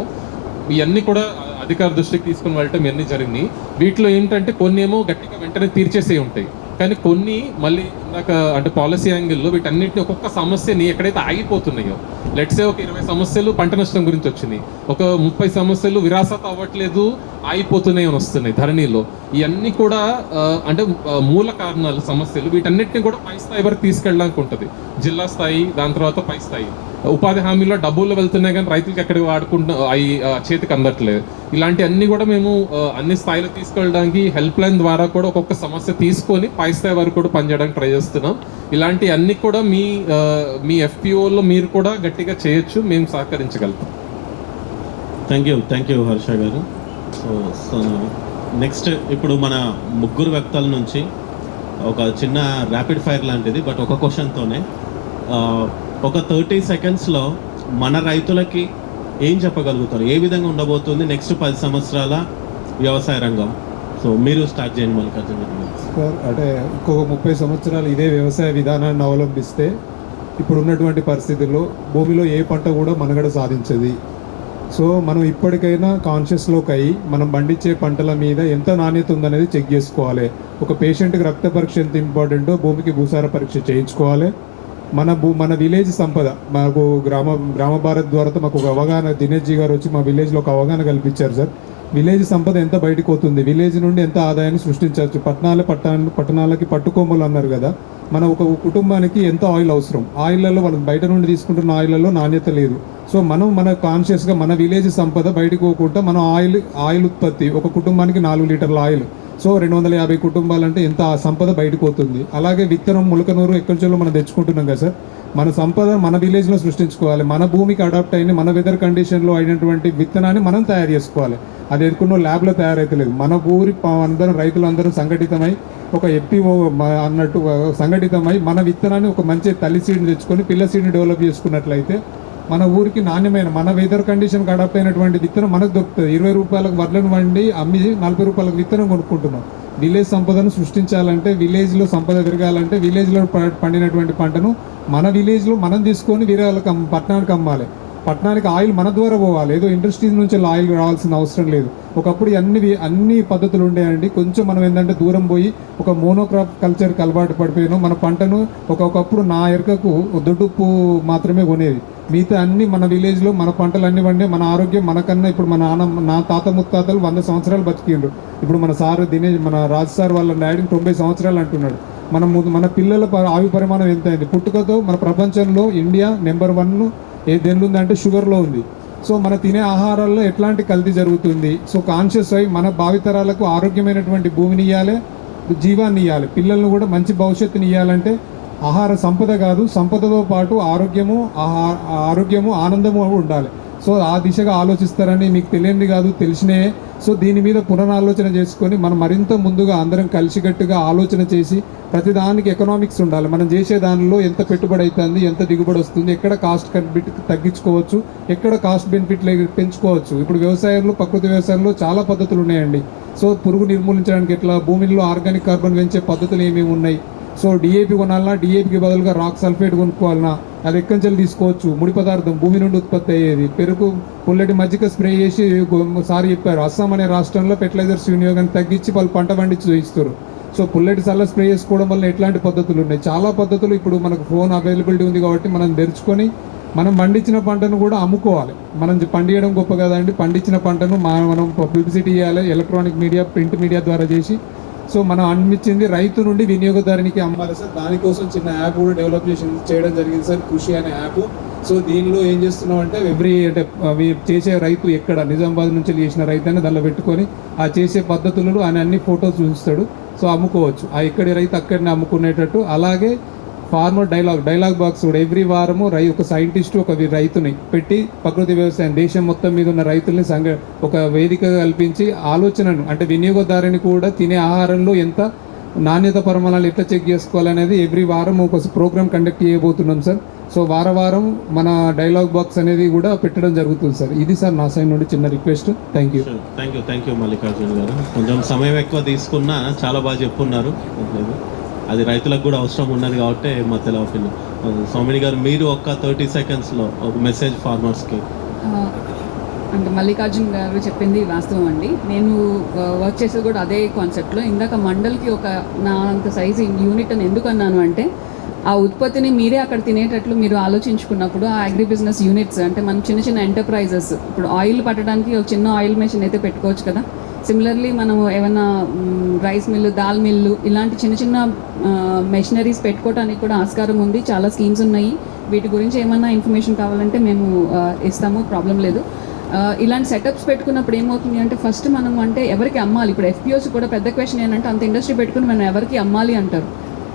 ఇవన్నీ కూడా అధికార దృష్టికి తీసుకుని వెళ్ళటం ఇవన్నీ జరిగినాయి. వీటిలో ఏంటంటే కొన్ని ఏమో గట్టిగా వెంటనే తీర్చేసే ఉంటాయి, కానీ కొన్ని మళ్ళీ ఇందాక అంటే పాలసీ యాంగిల్లో వీటన్నిటిని ఒక్కొక్క సమస్యని ఎక్కడైతే ఆగిపోతున్నాయో, లెట్సే ఒక 20 సమస్యలు పంట నష్టం గురించి వచ్చినాయి, ఒక 30 సమస్యలు విరాసత్ అవ్వట్లేదు ఆగిపోతున్నాయి అని వస్తున్నాయి ధరణిలో. ఇవన్నీ కూడా అంటే మూల కారణాలు సమస్యలు, వీటన్నిటిని కూడా పై స్థాయి వరకు తీసుకెళ్ళడానికి ఉంటుంది. జిల్లా స్థాయి, దాని తర్వాత పై స్థాయి. ఉపాధి హామీలో డబ్బులు వెళ్తున్నాయి కానీ రైతులకి ఎక్కడికి వాడుకుంటున్నా అవి చేతికి అందట్లేదు. ఇలాంటి అన్ని కూడా మేము అన్ని స్థాయిలో తీసుకెళ్ళడానికి హెల్ప్ లైన్ ద్వారా కూడా ఒక్కొక్క సమస్య తీసుకొని పై స్థాయి వరకు కూడా పనిచేయడానికి ట్రై చేస్తున్నాం. ఇలాంటి అన్ని కూడా మీ ఎఫ్పిఓలో మీరు కూడా గట్టిగా చేయొచ్చు, మేము సహకరించగలుగుతాం. థ్యాంక్ యూ హర్ష గారు. సో నెక్స్ట్ ఇప్పుడు మన ముగ్గురు వ్యక్తుల నుంచి ఒక చిన్న ర్యాపిడ్ ఫైర్ లాంటిది, బట్ ఒక క్వశ్చన్తోనే ఒక 30 సెకండ్స్లో మన రైతులకి ఏం చెప్పగలుగుతారు, ఏ విధంగా ఉండబోతుంది నెక్స్ట్ 10 సంవత్సరాల వ్యవసాయ రంగం? సో మీరు స్టార్ట్ చేయండి మల్లికార్జున గారు. సార్, అంటే ఇంకొక 30 సంవత్సరాలు ఇదే వ్యవసాయ విధానాన్ని అవలంబిస్తే ఇప్పుడు ఉన్నటువంటి పరిస్థితుల్లో భూమిలో ఏ పంట కూడా మనుగడ సాధించదు. సో మనం ఇప్పటికైనా కాన్షియస్లోకి అయ్యి మనం పండించే పంటల మీద ఎంత నాణ్యత ఉందనేది చెక్ చేసుకోవాలి. ఒక పేషెంట్కి రక్త పరీక్ష ఎంత ఇంపార్టెంటో భూమికి భూసార పరీక్ష చేయించుకోవాలి. మన విలేజ్ సంపద, మాకు గ్రామ భారత్ ద్వారా మాకు ఒక అవగాహన, దినేష్ జీ గారు వచ్చి మా విలేజ్లో ఒక అవగాహన కల్పించారు సార్. విలేజ్ సంపద ఎంత బయటకు పోతుంది, విలేజ్ నుండి ఎంత ఆదాయాన్ని సృష్టించవచ్చు. పట్టణాలకి పట్టుకోమలు అన్నారు కదా, మన ఒక కుటుంబానికి ఎంత ఆయిల్ అవసరం, ఆయిల్లలో మనం బయట నుండి తీసుకుంటున్న ఆయిల్లలో నాణ్యత లేదు. సో మన కాన్షియస్గా మన విలేజ్ సంపద బయటకు పోకుండా మనం ఆయిల్ ఉత్పత్తి ఒక కుటుంబానికి 4 లీటర్ల ఆయిల్ సో 250 కుటుంబాలంటే ఎంత ఆ సంపద బయటకు పోతుంది. అలాగే విత్తనం ములకనూరు ఎక్కడిచోలో మనం తెచ్చుకుంటున్నాం కదా సార్, మన సంపద మన విలేజ్లో సృష్టించుకోవాలి. మన భూమికి అడాప్ట్ అయిన మన వెదర్ కండిషన్లో అయినటువంటి విత్తనాన్ని మనం తయారు చేసుకోవాలి. అది ఎదుర్కొన్న ల్యాబ్లో తయారైతలేదు. మన ఊరి అందరం రైతులందరూ సంఘటితమై ఒక ఎఫ్పిఓ అన్నట్టు సంఘటితమై మన విత్తనాన్ని ఒక మంచి తల్లి సీడ్ని తెచ్చుకొని పిల్ల సీడ్ని డెవలప్ చేసుకున్నట్లయితే మన ఊరికి నాణ్యమైన మన వెదర్ కండిషన్కి అడాప్ట్ అయినటువంటి విత్తనం మనకు దొరుకుతుంది. 20 రూపాయలకు వడ్లను వండి అమ్మి 40 రూపాయలకు విత్తనం కొనుక్కుంటున్నాం. విలేజ్ సంపదను సృష్టించాలంటే, విలేజ్లో సంపద పెరగాలంటే విలేజ్లో పండినటువంటి పంటను మన విలేజ్లో మనం తీసుకొని వేరే వాళ్ళకి పట్టణానికి అమ్మాలి. పట్టణానికి ఆయిల్ మన ద్వారా పోవాలి. ఏదో ఇండస్ట్రీస్ నుంచి ఆయిల్ రావాల్సిన అవసరం లేదు. ఒకప్పుడు అన్ని పద్ధతులు ఉండేయండి. కొంచెం మనం ఏంటంటే దూరం పోయి ఒక మోనోక్రాప్ కల్చర్కి అలవాటు పడిపోయాను. మన పంటను ఒకప్పుడు నా ఎరకకు దొడ్డుప్పు మాత్రమే కొనేది. మిగతా అన్ని మన విలేజ్లో మన పంటలు అన్ని వండే మన ఆరోగ్యం మనకన్నా ఇప్పుడు నా తాత ముత్తాతలు 100 సంవత్సరాలు బతికిండ్రు. ఇప్పుడు మన సార్ మన రాజు సార్ వాళ్ళ డాడీ 90 సంవత్సరాలు అంటున్నాడు. మన పిల్లల ఆయు పరిమాణం ఎంత అయింది. పుట్టుకతో మన ప్రపంచంలో ఇండియా నెంబర్ 1 దేనిలో ఉందంటే షుగర్లో ఉంది. సో మన తినే ఆహారాల్లో ఎట్లాంటి కల్తీ జరుగుతుంది. సో కాన్షియస్ అయి మన భావితరాలకు ఆరోగ్యమైనటువంటి భూమిని ఇవ్వాలి, జీవాన్ని ఇవ్వాలి. పిల్లలను కూడా మంచి భవిష్యత్తుని ఇవ్వాలంటే ఆహార సంపద కాదు, సంపదతో పాటు ఆరోగ్యము ఆనందము ఉండాలి. సో ఆ దిశగా ఆలోచిస్తారని మీకు తెలియంది కాదు, తెలిసినే. సో దీని మీద పునరాలోచన చేసుకొని మనం మరింత ముందుగా అందరం కలిసికట్టుగా ఆలోచన చేసి ప్రతిదానికి ఎకనామిక్స్ ఉండాలి. మనం చేసే దానిలో ఎంత పెట్టుబడి అవుతుంది, ఎంత దిగుబడి వస్తుంది, ఎక్కడ కాస్ట్ తగ్గించుకోవచ్చు, ఎక్కడ కాస్ట్ బెనిఫిట్ పెంచుకోవచ్చు. ఇప్పుడు వ్యవసాయంలో, ప్రకృతి వ్యవసాయంలో చాలా పద్ధతులు ఉన్నాయండి. సో పురుగు నిర్మూలించడానికి ఎట్లా, భూమిలో ఆర్గానిక్ కార్బన్ పెంచే పద్ధతులు ఏమేమి ఉన్నాయి. సో డిఏపి కొనాలన్నా డిఏపికి బదులుగా రాక్ సల్ఫేట్ కొనుక్కోవాలన్నా అది ఎక్కడి నుంచి తీసుకోవచ్చు. ముడి పదార్థం భూమి నుండి ఉత్పత్తి అయ్యేది. పెరుగు పుల్లటి మజ్జిగ స్ప్రే చేసి సార్ చెప్పారు, అస్సాం అనే రాష్ట్రంలో ఫెర్టిలైజర్స్ వినియోగాన్ని తగ్గించి వాళ్ళు పంట పండించి చూపిస్తారు. సో పుల్లటి సల్ల స్ప్రే చేసుకోవడం వల్ల ఎట్లాంటి పద్ధతులు ఉన్నాయి, చాలా పద్ధతులు. ఇప్పుడు మనకు ఫోన్ అవైలబిలిటీ ఉంది కాబట్టి మనం తెరుచుకొని మనం పండించిన పంటను కూడా అమ్ముకోవాలి. మనం పండియడం గొప్ప కదండి. పండించిన పంటను మనం పబ్లిసిటీ చేయాలి, ఎలక్ట్రానిక్ మీడియా, ప్రింట్ మీడియా ద్వారా చేసి. సో మనం అనిపించింది రైతు నుండి వినియోగదారునికి అమ్మాలి సార్. దానికోసం చిన్న యాప్ కూడా డెవలప్ చేయడం జరిగింది సార్, కృషి అనే యాప్. సో దీనిలో ఏం చేస్తున్నాం అంటే అవి చేసే రైతు ఎక్కడ నిజామాబాద్ నుంచి చేసిన రైతు అని దానిలో పెట్టుకొని ఆ చేసే పద్ధతులను ఆయన అన్ని ఫొటోస్ చూపిస్తాడు. సో అమ్ముకోవచ్చు. ఆ ఎక్కడి రైతు అక్కడిని అమ్ముకునేటట్టు. అలాగే ఫార్మర్ డైలాగ్ బాక్స్ కూడా ఎవ్రీ వారము ఒక సైంటిస్ట్ ఒక రైతుని పెట్టి ప్రకృతి వ్యవసాయం దేశం మొత్తం మీద ఉన్న రైతుల్ని ఒక వేదికగా కల్పించి ఆలోచనను అంటే వినియోగదారుని కూడా తినే ఆహారంలో ఎంత నాణ్యత ప్రమాణాలు ఎట్లా చెక్ చేసుకోవాలనేది ఎవ్రీ వారం ఒక ప్రోగ్రామ్ కండక్ట్ చేయబోతున్నాం సార్. సో వారం మన డైలాగ్ బాక్స్ అనేది కూడా పెట్టడం జరుగుతుంది సార్. ఇది సార్ నా సైడ్ నుండి చిన్న రిక్వెస్ట్. థ్యాంక్ యూ మల్లికార్జున గారు. కొంచెం సమయం ఎక్కువ తీసుకున్నా చాలా బాగా చెప్పున్నారు. అది రైతులకు కూడా అవసరం ఉన్నది కాబట్టి మధ్యలో సౌమిని గారు మీరు ఒక 30 సెకండ్స్లో ఒక మెసేజ్ ఫార్మర్స్కి. అంటే మల్లికార్జున్ గారు చెప్పింది వాస్తవం అండి. నేను వర్క్ చేసేది కూడా అదే కాన్సెప్ట్లో. ఇందాక మండల్కి ఒక నా అంత సైజు యూనిట్ అని ఎందుకు అన్నాను అంటే ఆ ఉత్పత్తిని మీరే అక్కడ తినేటట్లు మీరు ఆలోచించుకున్నప్పుడు ఆ అగ్రి బిజినెస్ యూనిట్స్ అంటే మనం చిన్న ఎంటర్ప్రైజెస్ ఇప్పుడు ఆయిల్ పట్టడానికి ఒక చిన్న ఆయిల్ మెషిన్ అయితే పెట్టుకోవచ్చు కదా. సిమిలర్లీ మనం ఏమైనా రైస్ మిల్లు, దాల్ మిల్లు ఇలాంటి చిన్న మెషినరీస్ పెట్టుకోవడానికి కూడా ఆస్కారం ఉంది. చాలా స్కీమ్స్ ఉన్నాయి. వీటి గురించి ఏమన్నా ఇన్ఫర్మేషన్ కావాలంటే మేము ఇస్తాము, ప్రాబ్లం లేదు. ఇలాంటి సెటప్స్ పెట్టుకున్నప్పుడు ఏమవుతుంది అంటే ఫస్ట్ మనం అంటే ఎవరికి అమ్మాలి. ఇప్పుడు ఎఫ్పిఓస్ కూడా పెద్ద క్వశ్చన్ ఏంటంటే అంత ఇండస్ట్రీ పెట్టుకుని మనం ఎవరికి అమ్మాలి అంటారు.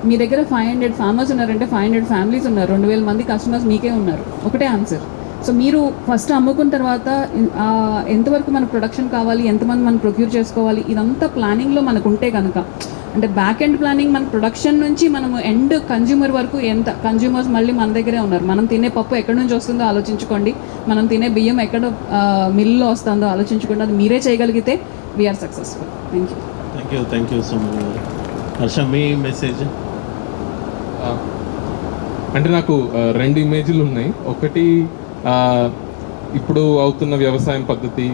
మీ దగ్గర 500 ఫార్మర్స్ ఉన్నారంటే 500 ఫ్యామిలీస్ ఉన్నారు, 2000 మంది కస్టమర్స్ మీకే ఉన్నారు. ఒకటే ఆన్సర్. సో మీరు ఫస్ట్ అమ్ముకున్న తర్వాత ఎంతవరకు మనకు ప్రొడక్షన్ కావాలి, ఎంతమంది మనం ప్రొక్యూర్ చేసుకోవాలి, ఇదంతా ప్లానింగ్లో మనకు ఉంటే కనుక అంటే బ్యాక్ ఎండ్ ప్లానింగ్ మన ప్రొడక్షన్ నుంచి మనము ఎండ్ కన్జ్యూమర్ వరకు ఎంత కన్జ్యూమర్స్ మళ్ళీ మన దగ్గరే ఉన్నారు. మనం తినే పప్పు ఎక్కడి నుంచి వస్తుందో ఆలోచించుకోండి, మనం తినే బియ్యం ఎక్కడ మిల్లులో వస్తుందో ఆలోచించుకోండి. అది మీరే చేయగలిగితే we are successful. Thank you so much. Harsha మీ మెసేజ్. అంటే నాకు 2 ఇమేజ్లు ఉన్నాయి. ఒకటి ఇప్పుడు అవుతున్న వ్యవసాయం పద్ధతి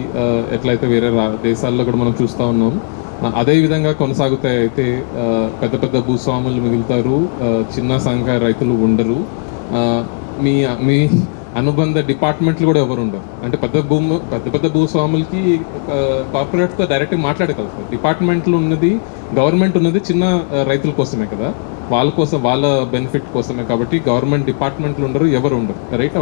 ఎట్లయితే వేరే దేశాల్లో కూడా మనం చూస్తూ ఉన్నాం, అదే విధంగా కొనసాగుతాయి. అయితే పెద్ద పెద్ద భూస్వాములు మిగులుతారు, చిన్న సంఖ్య రైతులు ఉండరు. మీ అనుబంధ డిపార్ట్మెంట్లు కూడా ఎవరు ఉండరు. అంటే పెద్ద భూస్వాములకి కార్పొరేట్తో డైరెక్ట్గా మాట్లాడగలుగుతారు. డిపార్ట్మెంట్లు ఉన్నది, గవర్నమెంట్ ఉన్నది చిన్న రైతుల కోసమే కదా. వాళ్ళ కోసం, వాళ్ళ బెనిఫిట్ కోసమే. కాబట్టి గవర్నమెంట్ డిపార్ట్మెంట్లు ఉండరు, ఎవరు ఉండరు, రైట్?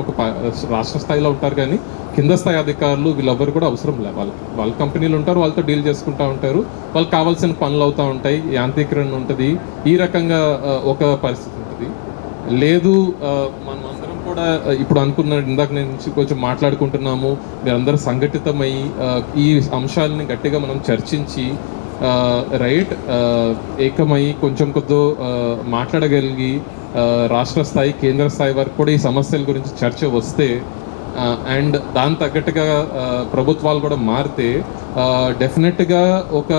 రాష్ట్ర స్థాయిలో ఉంటారు కానీ కింద స్థాయి అధికారులు వీళ్ళెవ్వరు కూడా అవసరం లేదు. వాళ్ళ కంపెనీలు ఉంటారు, వాళ్ళతో డీల్ చేసుకుంటూ ఉంటారు, వాళ్ళకి కావాల్సిన పనులు అవుతూ ఉంటాయి, యాంత్రీకరణ ఉంటుంది, ఈ రకంగా ఒక పరిస్థితి ఉంటుంది. లేదు మనం అందరం కూడా ఇప్పుడు అనుకున్న, ఇందాక నుంచి కొంచెం మాట్లాడుకుంటున్నాము, మీరందరూ సంఘటితమై ఈ అంశాలని గట్టిగా మనం చర్చించి రైట్ ఏకమై కొంచెం కొద్దో మాట్లాడగలిగి రాష్ట్ర స్థాయి, కేంద్ర స్థాయి వరకు కూడా ఈ సమస్యల గురించి చర్చ వస్తే అండ్ దాని తగ్గట్టుగా ప్రభుత్వాలు కూడా మారితే డెఫినెట్గా ఒక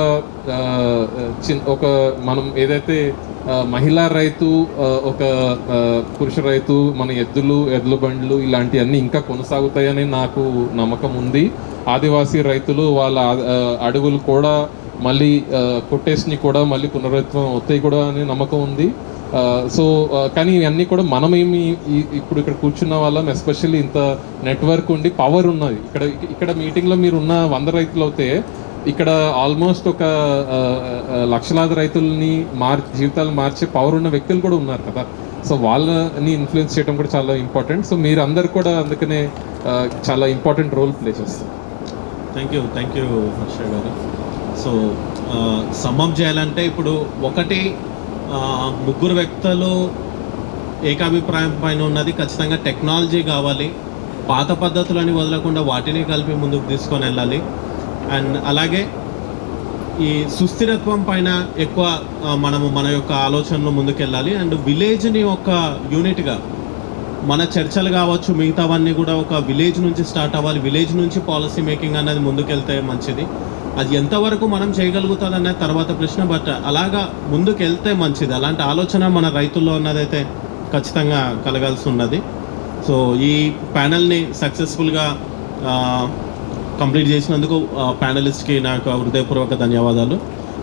మనం ఏదైతే మహిళా రైతు, ఒక పురుష రైతు, మన ఎద్దుల బండ్లు ఇలాంటివన్నీ ఇంకా కొనసాగుతాయని నాకు నమ్మకం ఉంది. ఆదివాసీ రైతులు వాళ్ళ అడవులు కూడా మళ్ళీ కొట్టేసిని కూడా మళ్ళీ పునరుద్ధరణ అవుతాయి కూడా అని నమ్మకం ఉంది. సో కానీ ఇవన్నీ కూడా మనమేమి ఇప్పుడు ఇక్కడ కూర్చున్న వాళ్ళం, ఎస్పెషల్లీ ఇంత నెట్వర్క్ ఉండి పవర్ ఉన్నది. ఇక్కడ మీటింగ్లో మీరు ఉన్న 100 రైతులు అవుతే ఇక్కడ ఆల్మోస్ట్ ఒక లక్షలాది రైతుల్ని జీవితాలు మార్చే పవర్ ఉన్న వ్యక్తులు కూడా ఉన్నారు కదా. సో వాళ్ళని ఇన్ఫ్లుయెన్స్ చేయడం కూడా చాలా ఇంపార్టెంట్. సో మీరు అందరు కూడా అందుకనే చాలా ఇంపార్టెంట్ రోల్ ప్లే చేస్తారు. థ్యాంక్ యూ హర్ష గారు. సో సమ్మప్ చేయాలంటే ఇప్పుడు ఒకటి, ముగ్గురు వ్యక్తులు ఏకాభిప్రాయం పైన ఉన్నది ఖచ్చితంగా టెక్నాలజీ కావాలి, పాత పద్ధతులని వదలకుండా వాటిని కలిపి ముందుకు తీసుకొని వెళ్ళాలి. అండ్ అలాగే ఈ సుస్థిరత్వం పైన ఎక్కువ మనము మన యొక్క ఆలోచనలు ముందుకెళ్ళాలి. అండ్ విలేజ్ని ఒక యూనిట్గా మన చర్చలు కావచ్చు, మిగతావన్నీ కూడా ఒక విలేజ్ నుంచి స్టార్ట్ అవ్వాలి. విలేజ్ నుంచి పాలసీ మేకింగ్ అనేది ముందుకెళ్తే మంచిది. అది ఎంతవరకు మనం చేయగలుగుతుంది అనే తర్వాత ప్రశ్న, బట్ అలాగా ముందుకెళ్తే మంచిది. అలాంటి ఆలోచన మన రైతుల్లో ఉన్నదైతే ఖచ్చితంగా కలగాల్సి ఉన్నది. సో ఈ ప్యానెల్ని సక్సెస్ఫుల్గా కంప్లీట్ చేసినందుకు ప్యానలిస్ట్కి నాకు హృదయపూర్వక ధన్యవాదాలు.